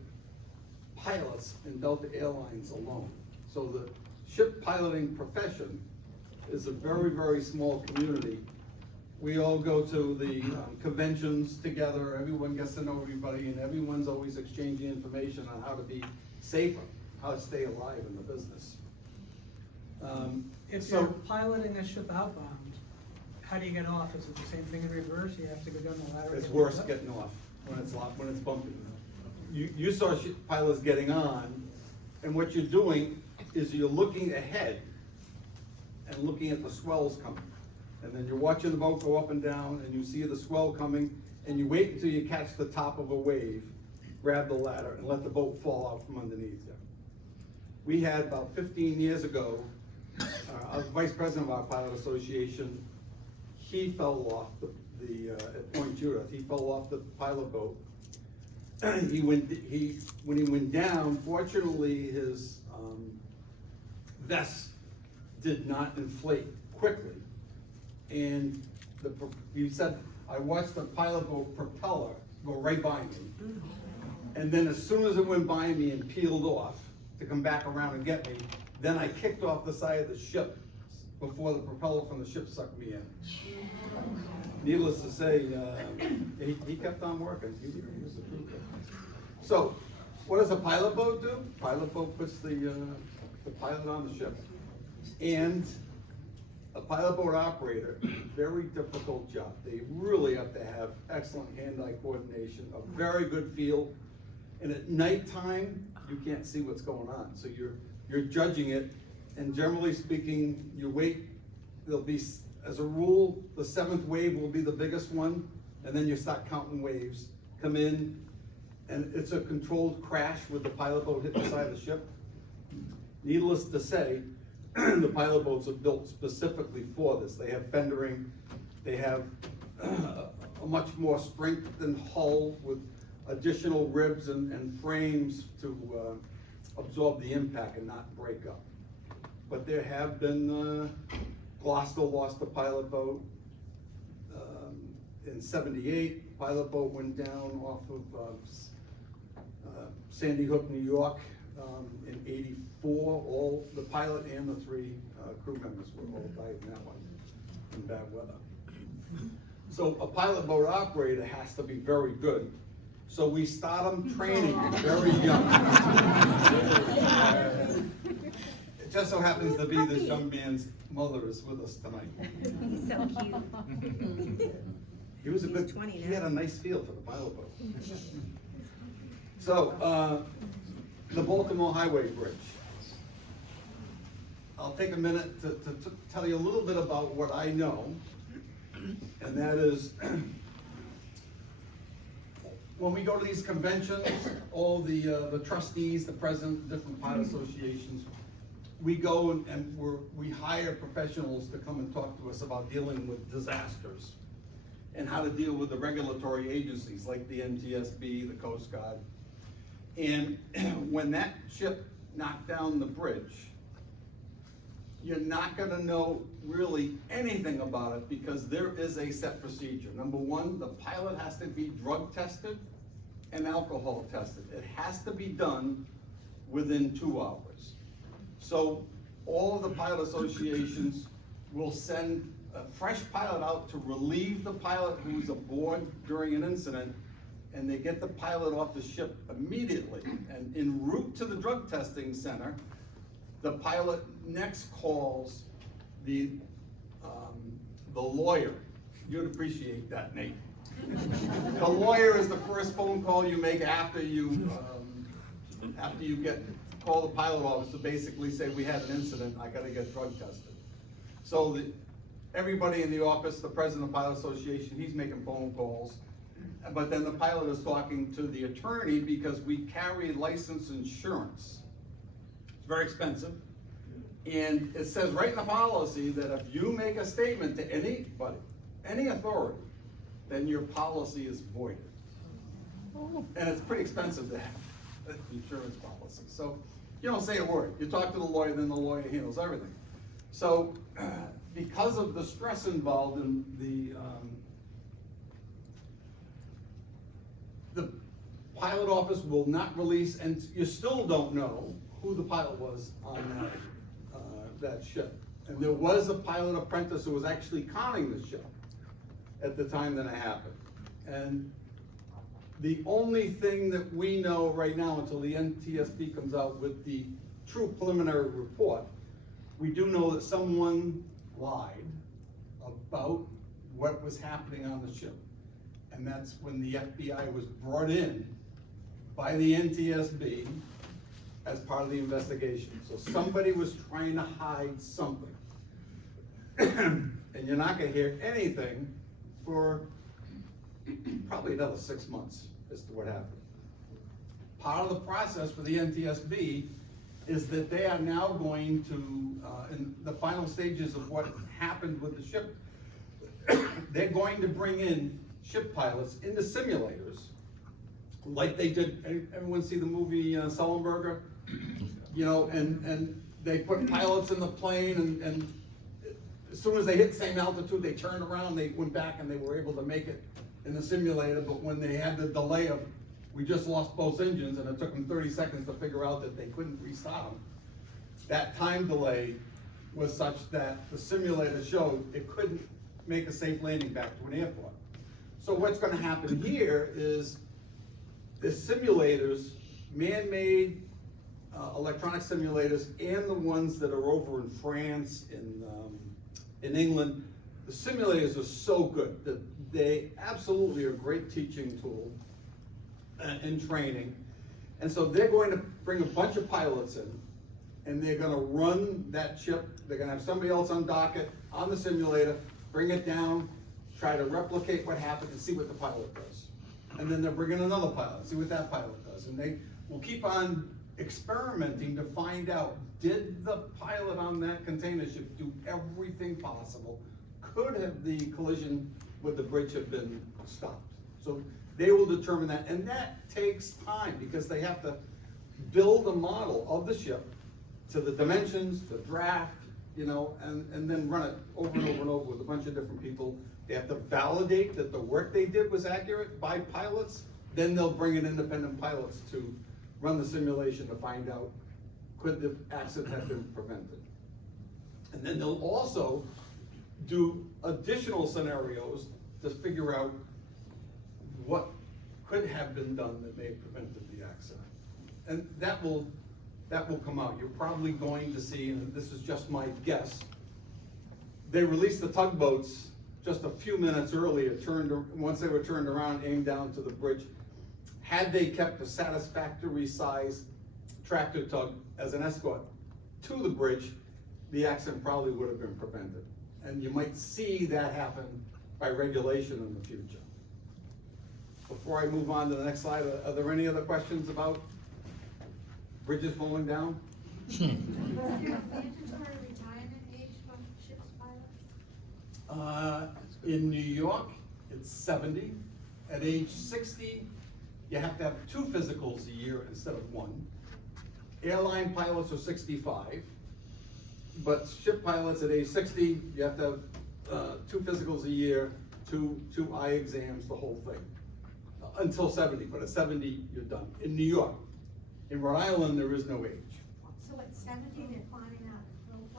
pilots in Delta Airlines alone. So the ship piloting profession is a very, very small community. We all go to the conventions together, everyone gets to know everybody, and everyone's always exchanging information on how to be safer, how to stay alive in the business. If So- you're piloting a ship outbound, how do you get off? Is it the same thing in reverse? You have to go down the ladder? It's and worse get up? getting off when it's bumpy. You saw pilots getting on, and what you're doing is you're looking ahead and looking at the swells coming. And then you're watching the boat go up and down, and you see the swell coming, and you wait until you catch the top of a wave, grab the ladder, and let the boat fall out from underneath you. We had about 15 years ago, our vice president of our pilot association, he fell off at Point Judith, he fell off the pilot boat. When he went down, fortunately, his vest did not inflate quickly. And he said, I watched the pilot boat propeller go right by me. And then as soon as it went by me and peeled off to come back around and get me, then I kicked off the side of the ship before the propeller from the ship sucked me in. Needless to say, he kept on working. He was a trooper. So, what does a pilot boat do? Pilot boat puts the pilot on the ship. And a pilot boat operator, very difficult job. They really have to have excellent hand-eye coordination, a very good feel. And at nighttime, you can't see what's going on. So you're judging it, and generally speaking, you wait, there'll be, as a rule, the 7th wave will be the biggest one, and then you start counting waves, come in, and it's a controlled crash with the pilot boat hitting the side of the ship. Needless to say, the pilot boats are built specifically for this. They have fendering, they have a much more strengthened hull with additional ribs and frames to absorb the impact and not break up. But there have been Gloucester lost a pilot boat. In '78, pilot boat went down off of Sandy Hook, New York. In '84, all the pilot and the 3 crew members were all died in that one in bad weather. So a pilot boat operator has to be very good. So we start them training very young. It just so happens to be this young man's mother is with us tonight. He's so cute. He was a He's good, 20 he now. had a nice feel for the pilot boat. So, the Baltimore Highway Bridge. I'll take a minute to tell you a little bit about what I know. And that is, when we go to these conventions, all the trustees, the president, different pilot associations, we go and we hire professionals to come and talk to us about dealing with disasters and how to deal with the regulatory agencies like the NTSB, the Coast Guard. And when that ship knocked down the bridge, you're not gonna know really anything about it because there is a set procedure. Number one, the pilot has to be drug tested and alcohol tested. It has to be done within 2 hours. So all of the pilot associations will send a fresh pilot out to relieve the pilot who's aboard during an incident, and they get the pilot off the ship immediately. And en route to the drug testing center, the pilot next calls the lawyer. You'd appreciate that, Nate. The lawyer is the first phone call you make after you call the pilot office to basically say, we had an incident, I gotta get drug tested. So everybody in the office, the president of the Pilot Association, he's making phone calls. But then the pilot is talking to the attorney because we carry license insurance. It's very expensive. And it says right in the policy that if you make a statement to anybody, any authority, then your policy is voided. And it's pretty expensive to have an insurance policy. So you don't say a word. You talk to the lawyer, then the lawyer handles everything. So because of the stress involved in the pilot office will not release, and you still don't know who the pilot was on that ship. And there was a pilot apprentice who was actually conning the ship at the time that it happened. And the only thing that we know right now, until the NTSB comes out with the true preliminary report, we do know that someone lied about what was happening on the ship. And that's when the FBI was brought in by the NTSB as part of the investigation. So somebody was trying to hide something. And you're not gonna hear anything for probably another 6 months as to what happened. Part of the process for the NTSB is that they are now going to, in the final stages of what happened with the ship, they're going to bring in ship pilots into simulators, like they did. Everyone see the movie Sullenberger? You know, and they put pilots in the plane, and as soon as they hit the same altitude, they turned around, they went back, and they were able to make it in the simulator. But when they had the delay of, we just lost both engines, and it took them 30 seconds to figure out that they couldn't restart them, that time delay was such that the simulator showed it couldn't make a safe landing back to an airport. So what's gonna happen here is the simulators, man-made electronic simulators, and the ones that are over in France, in England, the simulators are so good that they absolutely are a great teaching tool and training. And so they're going to bring a bunch of pilots in, and they're gonna run that ship. They're gonna have somebody else on docket, on the simulator, bring it down, try to replicate what happened and see what the pilot does. And then they'll bring in another pilot, see what that pilot does. And they will keep on experimenting to find out, did the pilot on that container ship do everything possible? Could have the collision with the bridge have been stopped? So they will determine that, and that takes time because they have to build a model of the ship to the dimensions, the draft, you know, and then run it over and over and over with a bunch of different people. They have to validate that the work they did was accurate by pilots, then they'll bring in independent pilots to run the simulation to find out, could the accident have been prevented? And then they'll also do additional scenarios to figure out what could have been done that may have prevented the accident. And that will come out. You're probably going to see, and this is just my guess, they released the tugboats just a few minutes earlier, once they were turned around, aimed down to the bridge. Had they kept a satisfactory size tractor tug as an escort to the bridge, the accident probably would have been prevented. And you might see that happen by regulation in the future. Before I move on to the next slide, are there any other questions about bridges falling down? Is there a mandatory retirement age for ship's pilots? In New York, it's 70. At age 60, you have to have 2 physicals a year instead of 1. Airline pilots are 65, but ship pilots at age 60, you have to have 2 physicals a year, two eye exams, the whole thing, until 70. But at 70, you're done. In New York, in Rhode Island, there is no age. So at 70, they're climbing out the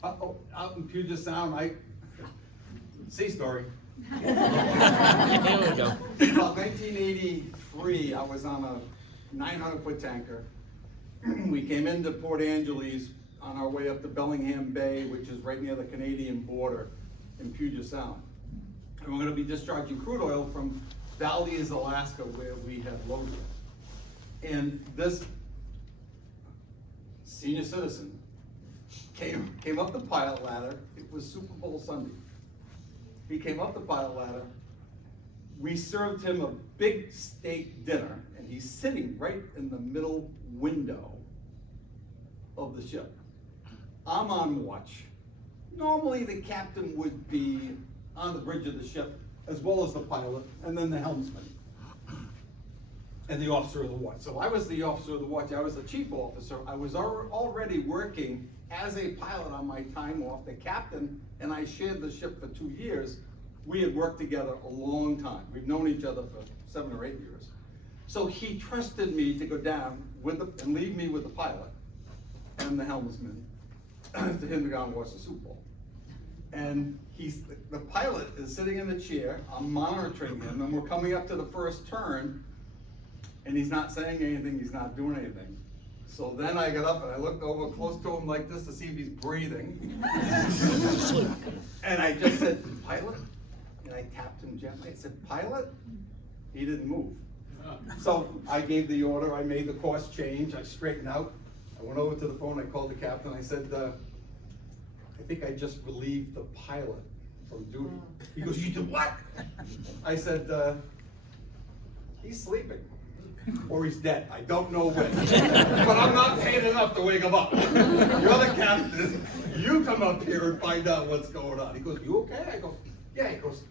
profile? Out in Puget Sound, sea story. Here we go. About 1983, I was on a 900-foot tanker. We came into Port Angeles on our way up to Bellingham Bay, which is right near the Canadian border in Puget Sound. And we're gonna be discharging crude oil from Valdez, Alaska, where we had loaded. And this senior citizen came up the pilot ladder. It was Super Bowl Sunday. He came up the pilot ladder. We served him a big steak dinner, and he's sitting right in the middle window of the ship. I'm on watch. Normally the captain would be on the bridge of the ship, as well as the pilot, and then the helmsman, and the officer of the watch. So I was the officer of the watch. I was the chief officer. I was already working as a pilot on my time off. The captain and I shared the ship for 2 years. We had worked together a long time. We've known each other for 7 or 8 years. So he trusted me to go down and leave me with the pilot and the helmsman to him to go and watch the Super Bowl. And the pilot is sitting in the chair. I'm monitoring him, and we're coming up to the first turn, and he's not saying anything. He's not doing anything. So then I got up and I looked over close to him like this to see if he's breathing. And I just said, "Pilot?" And I tapped him gently. I said, "Pilot?" He didn't move. So I gave the order. I made the course change. I straightened out. I went over to the phone. I called the captain. I said, "I think I just relieved the pilot from duty." He goes, "You did what?" I said, "He's sleeping. Or he's dead. I don't know which. But I'm not paid enough to wake him up. You're the captain. You come up here and find out what's going on." He goes, "You okay?" I go, "Yeah." He goes,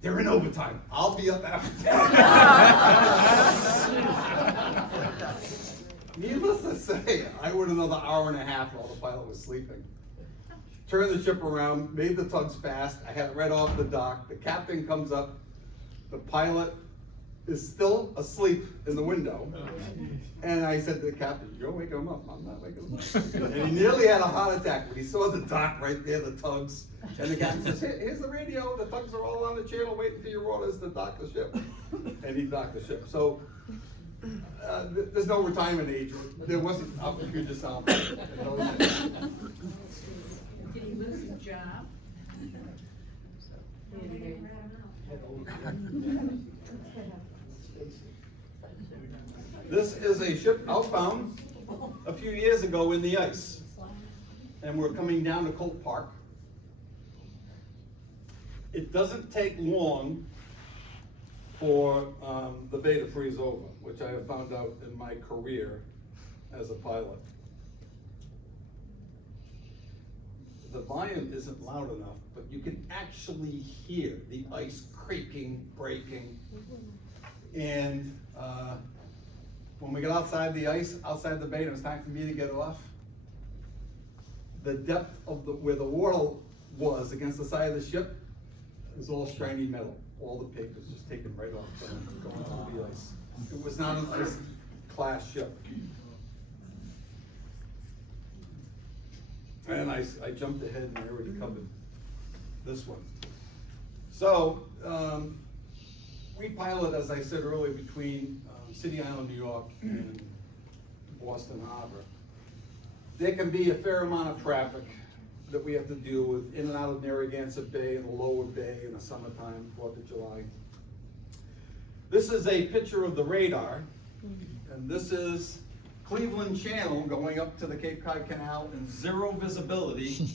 "They're in overtime. I'll be up after that." Needless to say, I went another hour and a half while the pilot was sleeping. Turned the ship around, made the tugs fast. I had it right off the dock. The captain comes up. The pilot is still asleep in the window. And I said to the captain, "You're waking him up." "I'm not waking him up." And he nearly had a heart attack when he saw the dock right there, the tugs. And the captain says, "Here's the radio. The tugs are all on the channel waiting for your orders to dock the ship." And he docked the ship. So there's no retirement age. There wasn't up in Puget Sound. Did he lose his job? This is a ship outbound a few years ago in the ice. And we're coming down to Colt Park. It doesn't take long for the bay to freeze over, which I have found out in my career as a pilot. The volume isn't loud enough, but you can actually hear the ice creaking, breaking. And when we got outside the ice, outside the bay, and it was time for me to get off, the depth of where the water was against the side of the ship is all shiny metal. All the paper's just taken right off and going through the ice. It was not an ice class ship. And I jumped ahead and I already covered this one. So, we pilot, as I said earlier, between City Island, New York and Boston Harbor. There can be a fair amount of traffic that we have to deal with in and out of Narragansett Bay and the Lower Bay in the summertime, 4th of July. This is a picture of the radar, and this is Cleveland Channel going up to the Cape Cod Canal in zero visibility,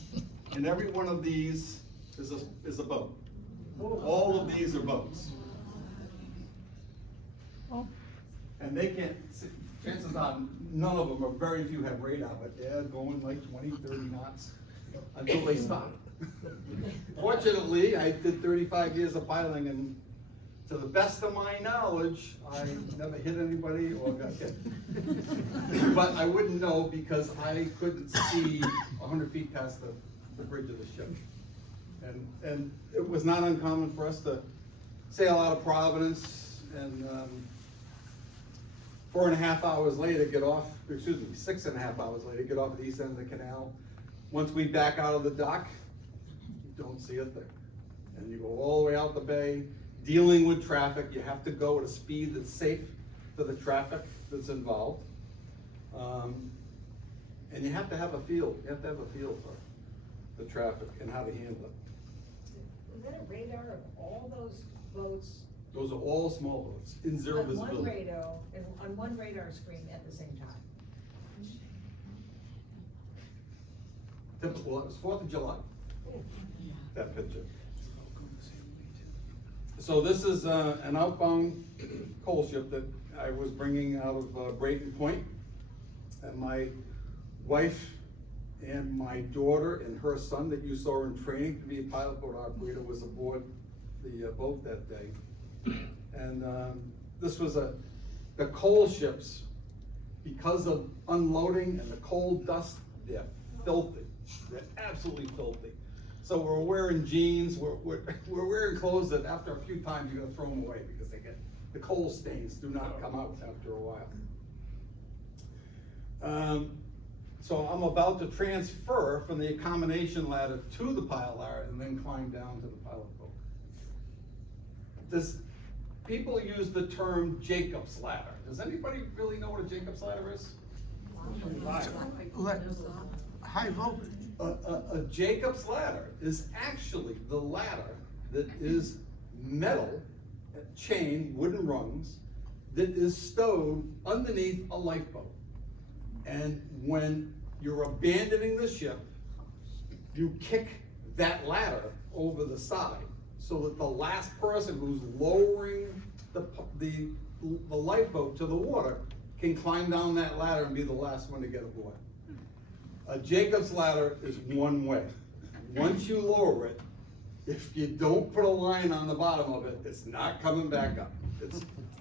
and every one of these is a boat. All of these are boats. And they can't see, chances are none of them, or very few have radar, but they're going like 20, 30 knots until they stop. Fortunately, I did 35 years of piloting, and to the best of my knowledge, I never hit anybody or got hit. But I wouldn't know because I couldn't see 100 feet past the bridge of the ship. And it was not uncommon for us to sail out of Providence and 4.5 hours later get off, 6.5 hours later get off at the east end of the canal. Once we back out of the dock, you don't see a thing. And you go all the way out the bay, dealing with traffic. You have to go at a speed that's safe for the traffic that's involved. And you have to have a feel. You have to have a feel for the traffic and how to handle it. Is that a radar of all those boats? Those are all small boats in zero visibility. On one radar screen at the same time? Typical, it was 4th of July, that picture. So this is an outbound coal ship that I was bringing out of Brayton Point. And my wife and my daughter and her son that you saw in training to be a pilot boat operator was aboard the boat that day. And this was the coal ships, because of unloading and the coal dust, they're filthy. They're absolutely filthy. So we're wearing jeans, we're wearing clothes that after a few times you're gonna throw them away because the coal stains do not come out after a while. So I'm about to transfer from the accommodation ladder to the pilot ladder and then climb down to the pilot boat. People use the term Jacob's ladder. Does anybody really know what a Jacob's ladder is? High voltage. A Jacob's ladder is actually the ladder that is metal, chain, wooden rungs, that is stowed underneath a lifeboat. And when you're abandoning the ship, you kick that ladder over the side so that the last person who's lowering the lifeboat to the water can climb down that ladder and be the last one to get aboard. A Jacob's ladder is one way. Once you lower it, if you don't put a line on the bottom of it, it's not coming back up.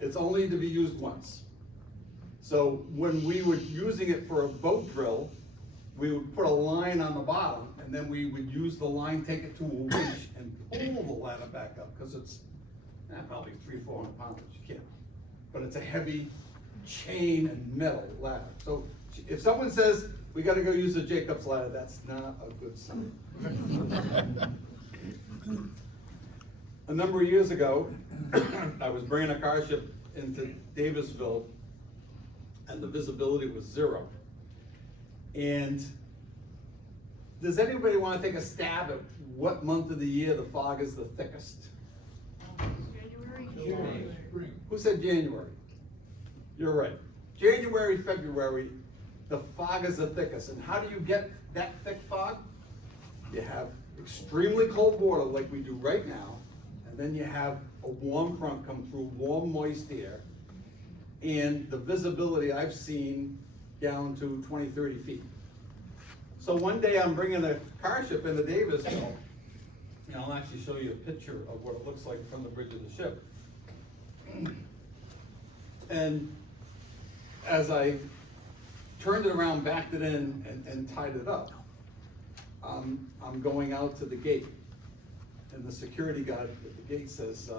It's only to be used once. So when we were using it for a boat drill, we would put a line on the bottom, and then we would use the line, take it to a winch, and pull the ladder back up, because it's probably 300-400 pounds, you can't. But it's a heavy chain and metal ladder. So if someone says, we gotta go use a Jacob's ladder, that's not a good sign. A number of years ago, I was bringing a car ship into Davisville, and the visibility was zero. And does anybody want to take a stab at what month of the year the fog is the thickest? January. Who said January? You're right. January, February, the fog is the thickest. And how do you get that thick fog? You have extremely cold water like we do right now, and then you have a warm front come through, warm, moist air, and the visibility I've seen down to 20, 30 feet. So one day I'm bringing a car ship into Davisville, and I'll actually show you a picture of what it looks like from the bridge of the ship. And as I turned it around, backed it in, and tied it up, I'm going out to the gate, and the security guard at the gate says,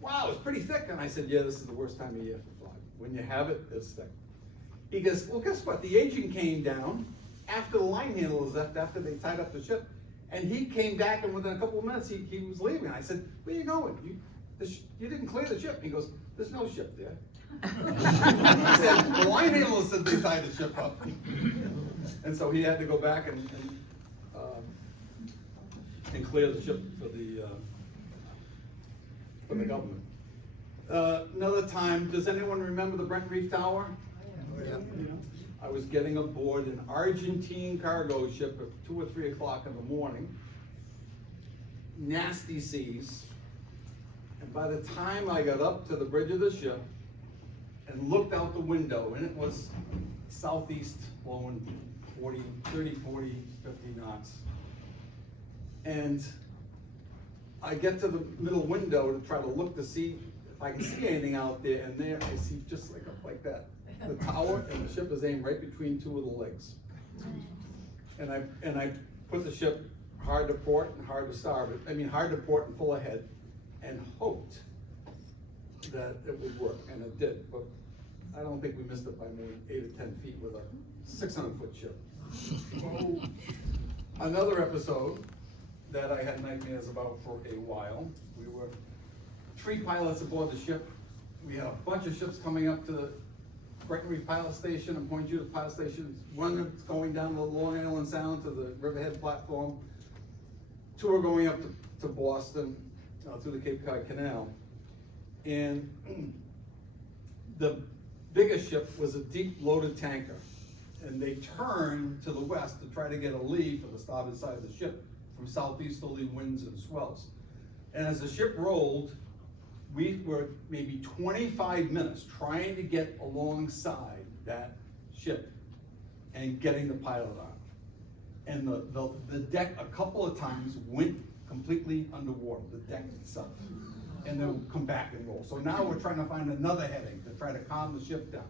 wow, it's pretty thick. And I said, yeah, this is the worst time of year for fog. When you have it, it's thick. He goes, well, guess what? The agent came down after the line handlers left, after they tied up the ship, and he came back, and within a couple of minutes, he was leaving. I said, where are you going? You didn't clear the ship. He goes, there's no ship there. He said, the line handlers said they tied the ship up. And so he had to go back and clear the ship for the government. Another time, does anyone remember the Brent Reef Tower? Yeah. I was getting aboard an Argentine cargo ship at 2 or 3 o'clock in the morning. Nasty seas. And by the time I got up to the bridge of the ship and looked out the window, and it was southeast blowing 30, 40, 50 knots. And I get to the middle window to try to look to see if I can see anything out there, and there I see just like that. The tower, and the ship is aimed right between two of the legs. And I put the ship hard to port and hard to starboard, hard to port and full ahead, and hoped that it would work, and it did. But I don't think we missed it by maybe 8 or 10 feet with a 600-foot ship. Another episode that I had nightmares about for a while. We were 3 pilots aboard the ship. We had a bunch of ships coming up to the Brighton Reef Pilot Station and Point Judith Pilot Station. One that's going down the Long Island Sound to the Riverhead platform. 2 are going up to Boston through the Cape Cod Canal. And the biggest ship was a deep loaded tanker. And they turned to the west to try to get a lee for the starboard side of the ship from southeasterly winds and swells. And as the ship rolled, we were maybe 25 minutes trying to get alongside that ship and getting the pilot on. And the deck a couple of times went completely underwater, the deck itself. And then come back and roll. So now we're trying to find another heading to try to calm the ship down.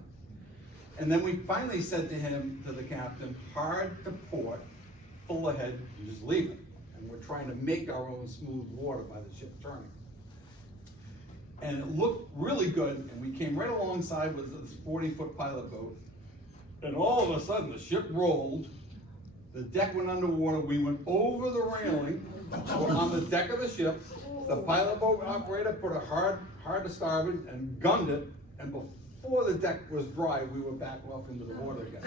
And then we finally said to him, to the captain, hard to port, full ahead, and just leave it. And we're trying to make our own smooth water by the ship turning. And it looked really good, and we came right alongside with this 40-foot pilot boat. And all of a sudden, the ship rolled, the deck went underwater, we went over the railing, we're on the deck of the ship, the pilot boat operator put a hard to starboard and gunned it, and before the deck was dry, we were back off into the water again.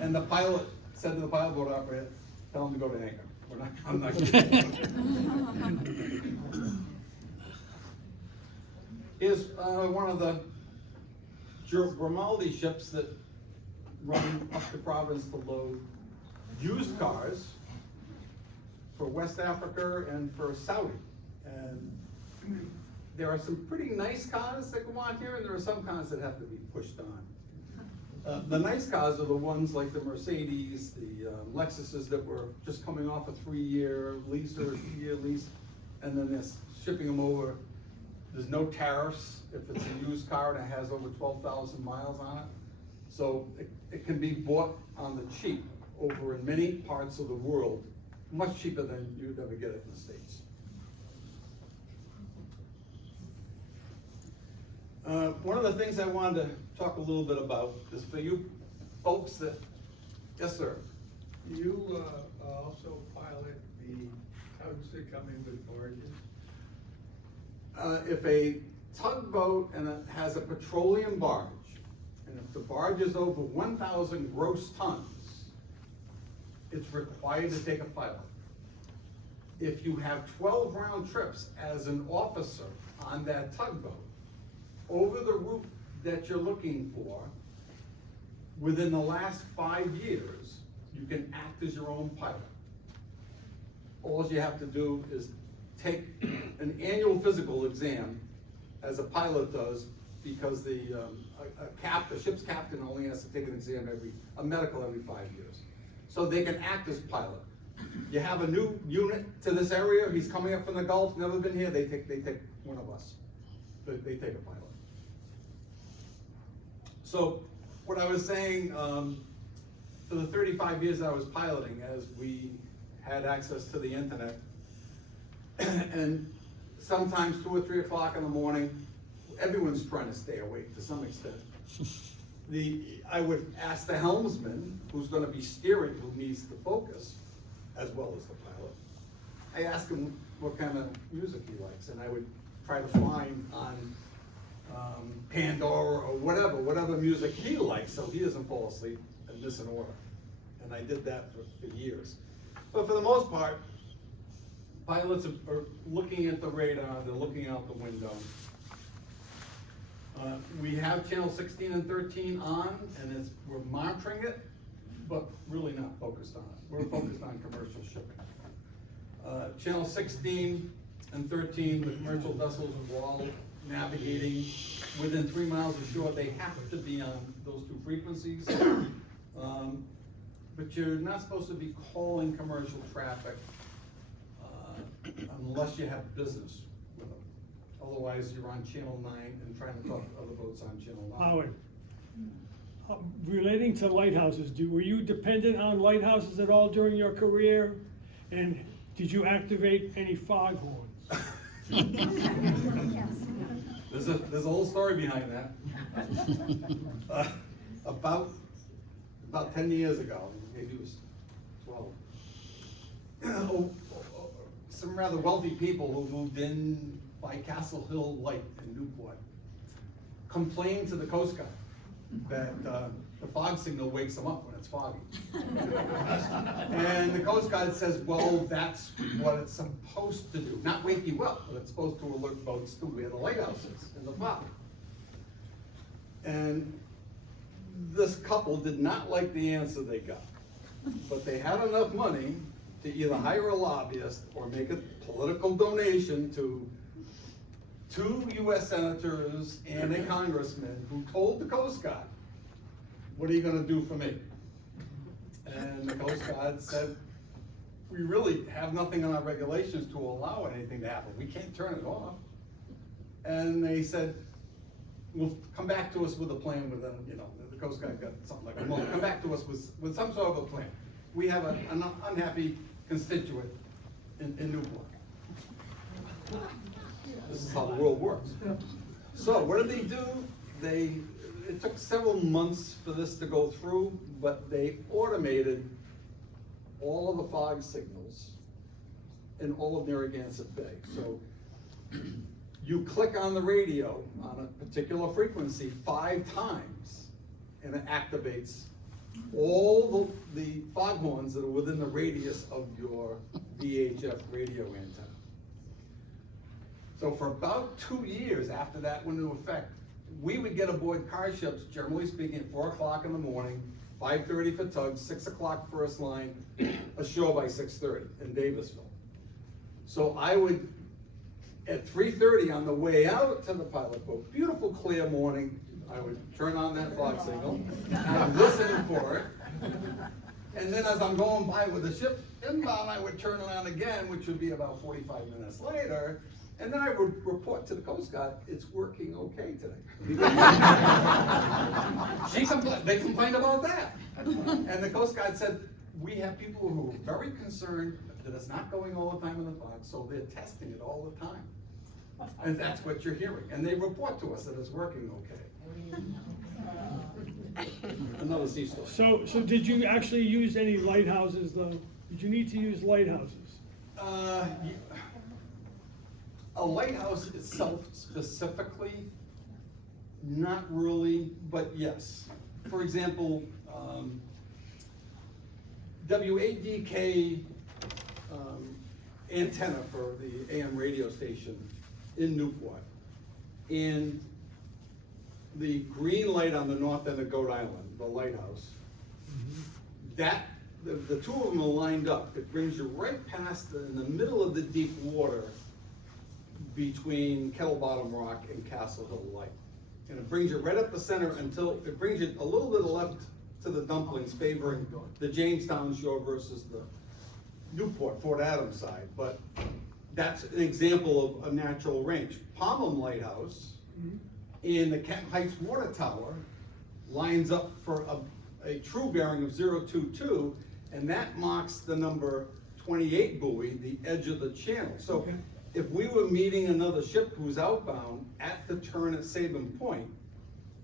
And the pilot said to the pilot boat operator, tell him to go to anchor. I'm not kidding. Here's one of the Grimaldi ships that run up to Providence to load used cars for West Africa and for Saudi. And there are some pretty nice cars that go on here, and there are some cars that have to be pushed on. The nice cars are the ones like the Mercedes, the Lexuses that were just coming off a 3-year lease or a 2-year lease, and then they're shipping them over. There's no tariffs if it's a used car and it has over 12,000 miles on it. So it can be bought on the cheap over in many parts of the world, much cheaper than you'd ever get it in the States. One of the things I wanted to talk a little bit about is for you folks that, yes sir. You also pilot the tugs that come in with barges? If a tugboat and it has a petroleum barge, and if the barge is over 1,000 gross tons, it's required to take a pilot. If you have 12 round trips as an officer on that tugboat, over the route that you're looking for, within the last 5 years, you can act as your own pilot. All you have to do is take an annual physical exam, as a pilot does, because the ship's captain only has to take an exam a medical every 5 years. So they can act as pilot. You have a new unit to this area, he's coming up from the Gulf, never been here, they take one of us. They take a pilot. So what I was saying, for the 35 years I was piloting, as we had access to the internet. And sometimes 2 or 3 o'clock in the morning, everyone's trying to stay awake to some extent. I would ask the helmsman, who's gonna be steering, who needs to focus, as well as the pilot. I ask him what kind of music he likes, and I would try to find on Pandora or whatever music he likes, so he doesn't fall asleep and miss an order. And I did that for years. But for the most part, pilots are looking at the radar, they're looking out the window. We have channel 16 and 13 on, and we're monitoring it, but really not focused on it. We're focused on commercial shipping. Channel 16 and 13, the commercial vessels are all navigating within 3 miles of shore. They have to be on those 2 frequencies. But you're not supposed to be calling commercial traffic unless you have business with them. Otherwise, you're on channel 9 and trying to talk to other boats on channel 9. Howard, relating to lighthouses, were you dependent on lighthouses at all during your career? And did you activate any foghorns? There's a whole story behind that. About 10 years ago, maybe it was 12. Some rather wealthy people who moved in by Castle Hill Light in Newport complained to the Coast Guard that the fog signal wakes them up when it's foggy. And the Coast Guard says, well, that's what it's supposed to do. Not wake you up, but it's supposed to alert boats to where the lighthouse is in the fog. And this couple did not like the answer they got, but they had enough money to either hire a lobbyist or make a political donation to 2 US senators and a congressman who told the Coast Guard, what are you gonna do for me? And the Coast Guard said, we really have nothing in our regulations to allow anything to happen. We can't turn it off. And they said, well, come back to us with a plan within, the Coast Guard got something like a month. Come back to us with some sort of a plan. We have an unhappy constituent in Newport. This is how the world works. So what did they do? It took several months for this to go through, but they automated all of the fog signals in all of Narragansett Bay. So you click on the radio on a particular frequency 5 times, and it activates all the foghorns that are within the radius of your VHF radio antenna. So for about 2 years after that went into effect, we would get aboard car ships, generally speaking, at 4 o'clock in the morning, 5:30 for tugs, 6 o'clock first line, ashore by 6:30 in Davisville. So I would, at 3:30 on the way out to the pilot boat, beautiful clear morning, I would turn on that fog signal, and I'm listening for it. And then as I'm going by with the ship inbound, I would turn around again, which would be about 45 minutes later, and then I would report to the Coast Guard, it's working okay today. They complained about that. And the Coast Guard said, we have people who are very concerned that it's not going all the time in the fog, so they're testing it all the time. And that's what you're hearing. And they report to us that it's working okay. Another sea story. So did you actually use any lighthouses though? Did you need to use lighthouses? A lighthouse itself specifically, not really, but yes. For example, WADK antenna for the AM radio station in Newport, and the green light on the north end of Goat Island, the lighthouse, that the 2 of them are lined up. It brings you right past in the middle of the deep water between Kettle Bottom Rock and Castle Hill Light. And it brings you right up the center until it brings you a little bit left to the dumplings, favoring the Jamestown shore versus the Newport, Fort Adams side. But that's an example of a natural range. Palm Lighthouse in the Kent Heights Water Tower lines up for a true bearing of 022, and that marks the number 28 buoy, the edge of the channel. So if we were meeting another ship who's outbound at the turn at Sabin Point,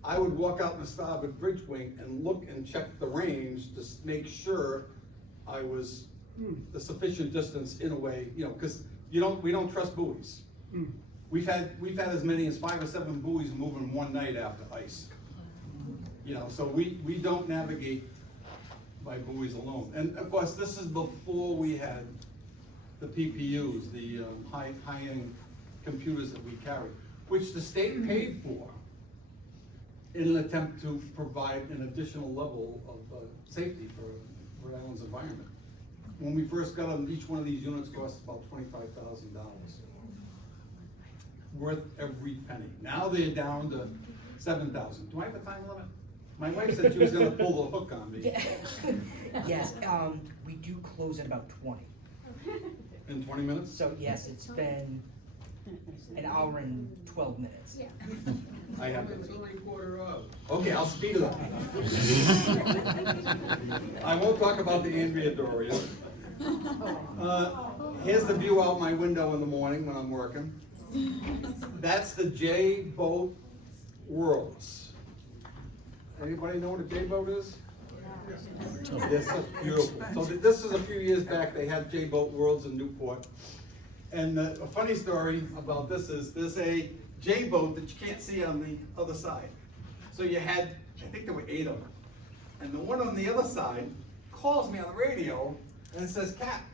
I would walk out in the starboard bridge wing and look and check the range to make sure I was the sufficient distance in a way, you know, because we don't trust buoys. We've had as many as 5 or 7 buoys moving one night after ice. You know, so we don't navigate by buoys alone. And of course, this is before we had the PPUs, the high-end computers that we carry, which the state paid for in an attempt to provide an additional level of safety for Rhode Island's environment. When we first got them, each one of these units cost about $25,000. Worth every penny. Now they're down to $7,000. Do I have a time limit? My wife said she was gonna pull the hook on me. Yes, we do close at about 20. In 20 minutes? So yes, it's been an hour and 12 minutes. Yeah. I have It's it. only quarter of. Okay, I'll speed it up. I won't talk about the Andrea Doria. Here's the view out my window in the morning when I'm working. That's the J-Boat Worlds. Anybody know what a J-Boat is? This is beautiful. So this is a few years back, they had J-Boat Worlds in Newport. And a funny story about this is there's a J-Boat that you can't see on the other side. So you had, I think there were 8 of them. And the one on the other side calls me on the radio and says, Capt,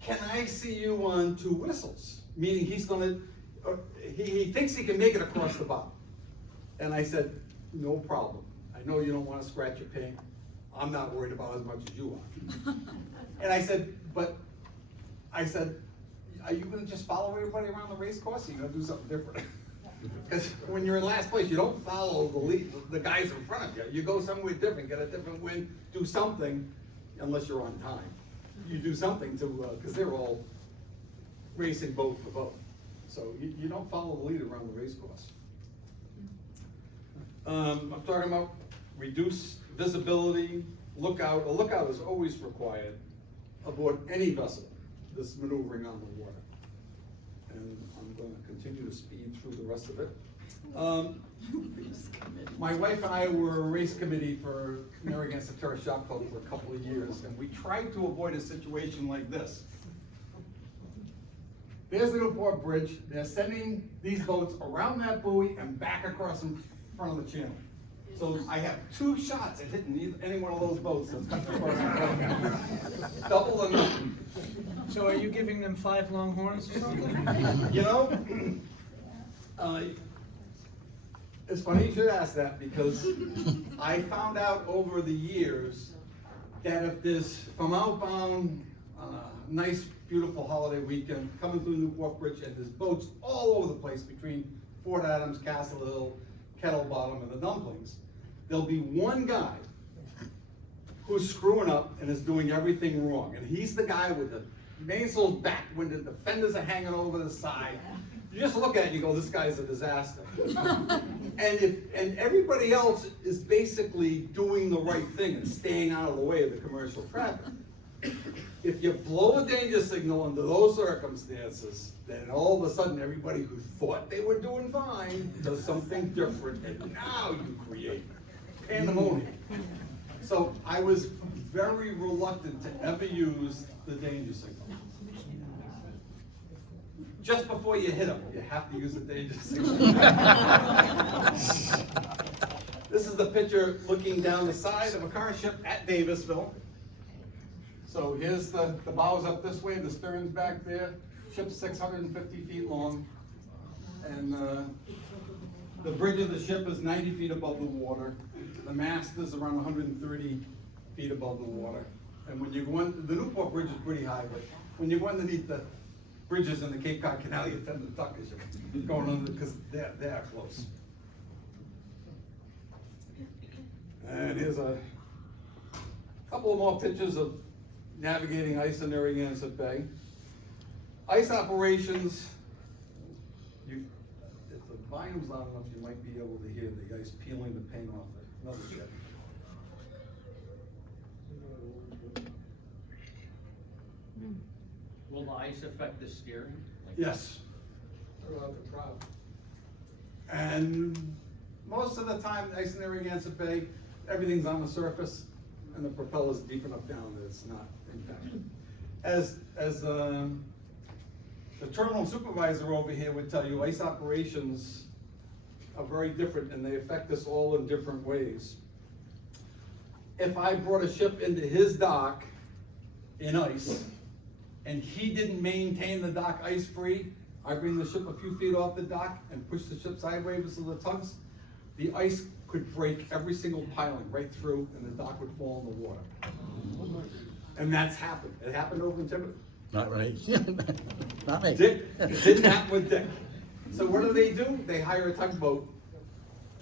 can I see you on 2 whistles? Meaning he's gonna, he thinks he can make it across the bottom. And I said, no problem. I know you don't wanna scratch your paint. I'm not worried about as much as you are. And I said, are you gonna just follow everybody around the race course? Or are you gonna do something different? Because when you're in last place, you don't follow the guys in front of you. You go somewhere different, get a different wind, do something, unless you're on time. You do something to, because they're all racing boat for boat. So you don't follow the lead around the race course. I'm talking about reduce visibility, lookout. A lookout is always required aboard any vessel that's maneuvering on the water. And I'm going to continue to speed through the rest of it. My wife and I were a race committee for Narragansett Shop Club for a couple of years, and we tried to avoid a situation like this. There's the Newport Bridge. They're sending these boats around that buoy and back across in front of the channel. So I have 2 shots at hitting any one of those boats that's coming across the boat. Double the number. So are you giving them 5 longhorns or something? You know, it's funny you should ask that, because I found out over the years that if there's from outbound, nice, beautiful holiday weekend, coming through Newport Bridge, and there's boats all over the place between Fort Adams, Castle Hill, Kettle Bottom, and the Dumplings, there'll be one guy who's screwing up and is doing everything wrong. And he's the guy with the mainsail's backwinded, the fenders are hanging over the side. You just look at it and you go, this guy's a disaster. and everybody else is basically doing the right thing and staying out of the way of the commercial traffic. If you blow a danger signal under those circumstances, then all of a sudden everybody who thought they were doing fine does something different, and now you create pandemonium. So I was very reluctant to ever use the danger signal. Just before you hit them, you have to use the danger signal. This is the picture looking down the side of a car ship at Davisville. So here's the bow's up this way, the stern's back there. Ship's 650 feet long. And the bridge of the ship is 90 feet above the water. The mast is around 130 feet above the water. And when you go in, the Newport Bridge is pretty high, but when you go underneath the bridges in the Cape Cod Canal, you tend to duck as you're going under, because they're close. And here's a couple of more pictures of navigating ice in Narragansett Bay. Ice operations, if the volume's loud enough, you might be able to hear the ice peeling the paint off another ship. Will the ice affect the steering? Yes. What about the prop? And most of the time, ice in Narragansett Bay, everything's on the surface and the propeller's deep enough down that it's not impacted. As the terminal supervisor over here would tell you, ice operations are very different and they affect us all in different ways. If I brought a ship into his dock in ice and he didn't maintain the dock ice-free, I bring the ship a few feet off the dock and push the ship sideways with the tugs, the ice could break every single piling right through and the dock would fall in the water. And that's happened. It happened over in Tiverton. Not right. Not me. Dick, it didn't happen with Dick. So what do? They hire a tugboat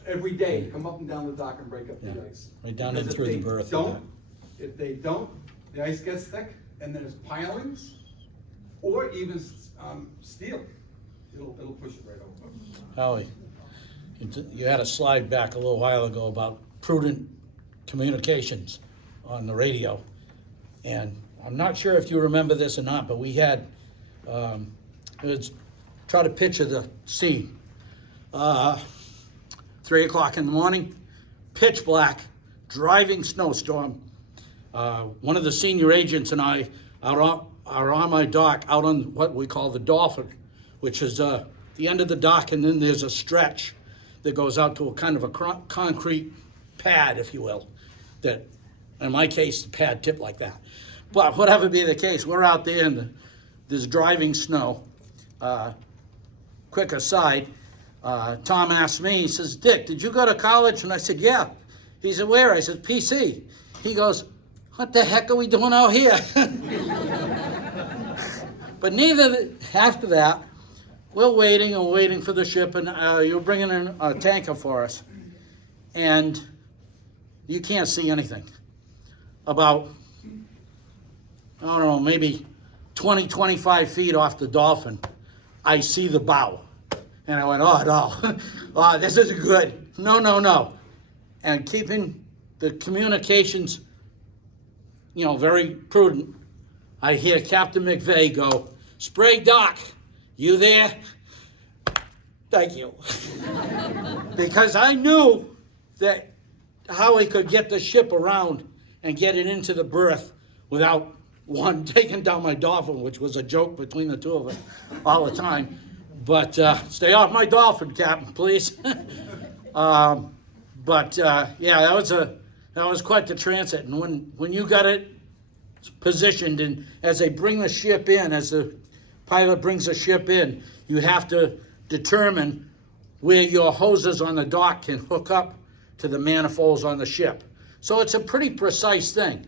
every day to come up and down the dock and break up the Yeah. ice. Right down Because and if through the they berth. don't, if they don't, the ice gets thick and there's pilings or even steel. It'll push it right over. Howie, you had a slide back a little while ago about prudent communications on the radio. And I'm not sure if you remember this or not, but we had, try to picture the scene. 3 o'clock in the morning, pitch black, driving snowstorm. One of the senior agents and I are on my dock out on what we call the Dolphin, which is the end of the dock, and then there's a stretch that goes out to a kind of a concrete pad, if you will, that, in my case, the pad tipped like that. But whatever be the case, we're out there and there's driving snow. Quick aside, Tom asked me, he says, Dick, did you go to college? And I said, yeah. He said, where? I said, PC. He goes, what the heck are we doing out here? But after that, we're waiting and waiting for the ship, and you're bringing in a tanker for us. And you can't see anything. About, I don't know, maybe 20, 25 feet off the Dolphin, I see the bow. And I went, oh, no, oh, this isn't good. No. And keeping the communications, very prudent, I hear Captain McVay go, Sprague Doc, you there? Thank you. Because I knew that how he could get the ship around and get it into the berth without one taking down my Dolphin, which was a joke between the two of us all the time. But stay off my Dolphin, Captain, please. Yeah, that was quite the transit. And when you got it positioned, and as they bring the ship in, as the pilot brings the ship in, you have to determine where your hoses on the dock can hook up to the manifolds on the ship. So it's a pretty precise thing.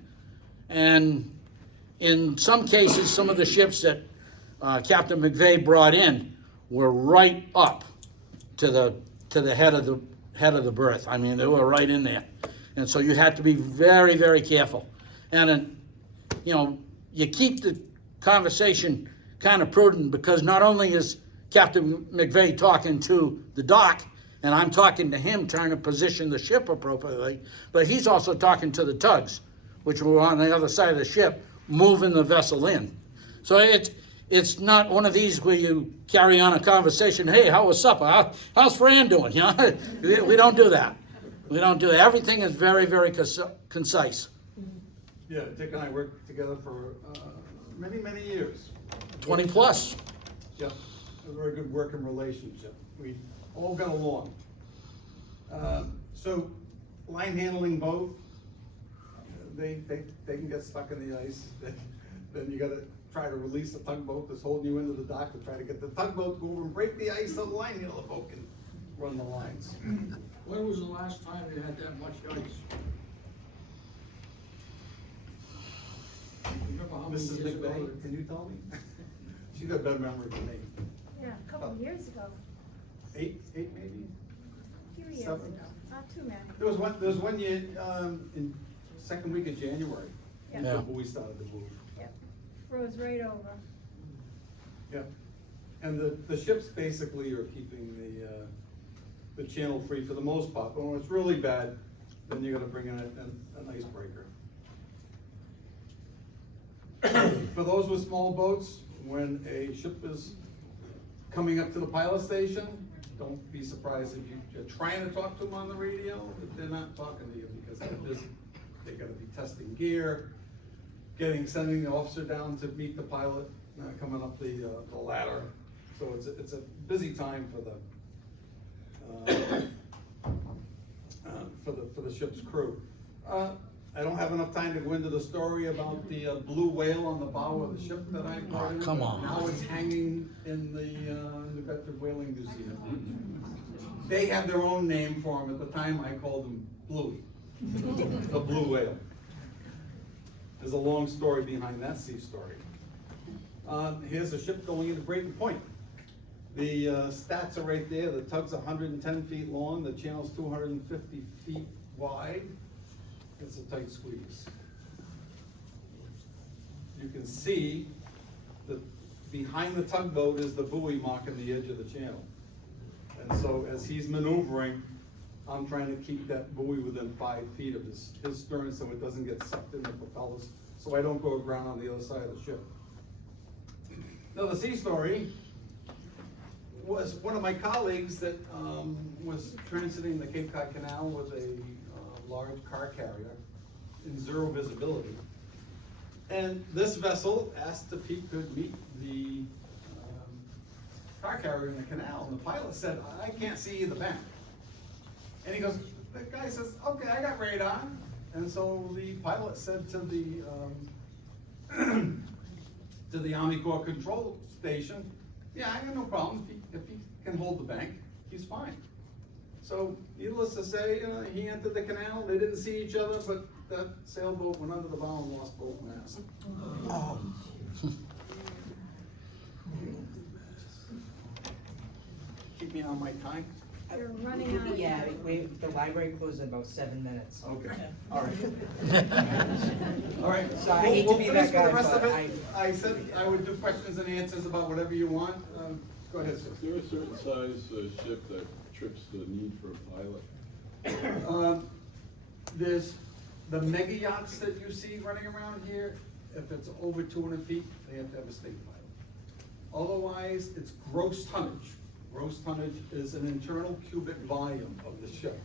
And in some cases, some of the ships that Captain McVay brought in were right up to the head of the berth. I mean, they were right in there. And so you had to be very, very careful. And you keep the conversation kind of prudent, because not only is Captain McVay talking to the dock, and I'm talking to him trying to position the ship appropriately, but he's also talking to the tugs, which were on the other side of the ship, moving the vessel in. So it's not one of these where you carry on a conversation, hey, how was supper? How's Fran doing? We don't do that. We don't do that. Everything is very, very concise. Yeah, Dick and I worked together for many, many years. 20 plus. Yep, a very good working relationship. We all got along. So, line handling boat, they can get stuck in the ice. Then you gotta try to release the tugboat that's holding you into the dock to try to get the tugboat to go over and break the ice so the line handler boat can run the lines. When was the last time you had that much ice? Remember how many Mrs. years ago? McVay, can you tell me? She's got a better memory than me. Yeah, a couple of years ago, Eight maybe? a few years 7? ago, not too many. There was one year, in second week of January, Yeah. Yeah. before we started to move. Yep, froze right over. Yeah, and the ships basically are keeping the channel free for the most part, but when it's really bad, then you gotta bring in an icebreaker. For those with small boats, when a ship is coming up to the pilot station, don't be surprised if you're trying to talk to them on the radio, but they're not talking to you because they're busy. They're gonna be testing gear, sending the officer down to meet the pilot, coming up the ladder. So it's a busy time for the ship's crew. I don't have enough time to go into the story about the blue whale on the bow of the ship that I brought in. come on. Now it's hanging in the New Bedford Whaling Museum. They had their own name for him. At the time, I called him Bluey, the blue whale. There's a long story behind that sea story. Here's a ship going into Brayton Point. The stats are right there. The tug's 110 feet long. The channel's 250 feet wide. It's a tight squeeze. You can see that behind the tugboat is the buoy marking the edge of the channel. And so as he's maneuvering, I'm trying to keep that buoy within 5 feet of his stern so it doesn't get sucked in the propellers, so I don't go aground on the other side of the ship. Now the sea story was one of my colleagues that was transiting the Cape Cod Canal with a large car carrier in zero visibility. And this vessel asked if he could meet the car carrier in the canal, and the pilot said, I can't see the bank. And he goes, the guy says, okay, I got radar. And so the pilot said to the Army Corps control station, yeah, I got no problem. If he can hold the bank, he's fine. So needless to say, he entered the canal. They didn't see each other, but that sailboat went under the bow and lost both masts. Oh. Keep me on my time. You're running out of Yeah, time. the library closes in about 7 minutes. Okay, all right. All right, So I hate to be we'll that finish with the guy, rest of but it. I said I would do questions and answers about whatever you want. Go ahead, sir. Is there a certain size ship that trips the need for a pilot? There's the mega yachts that you see running around here. If it's over 200 feet, they have to have a state pilot. Otherwise, it's gross tonnage. Gross tonnage is an internal cubic volume of the ship.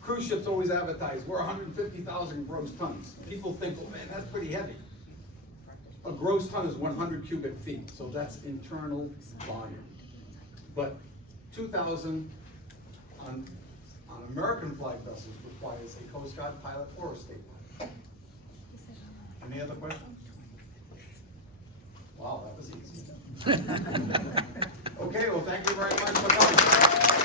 Cruise ships always advertise, we're 150,000 gross tons. People think, oh man, that's pretty heavy. A gross ton is 100 cubic feet, so that's internal volume. But 2,000 on American flag vessels requires a Coast Guard pilot or a state pilot. Any other questions? Wow, that was easy. Okay, well, thank you very much for coming.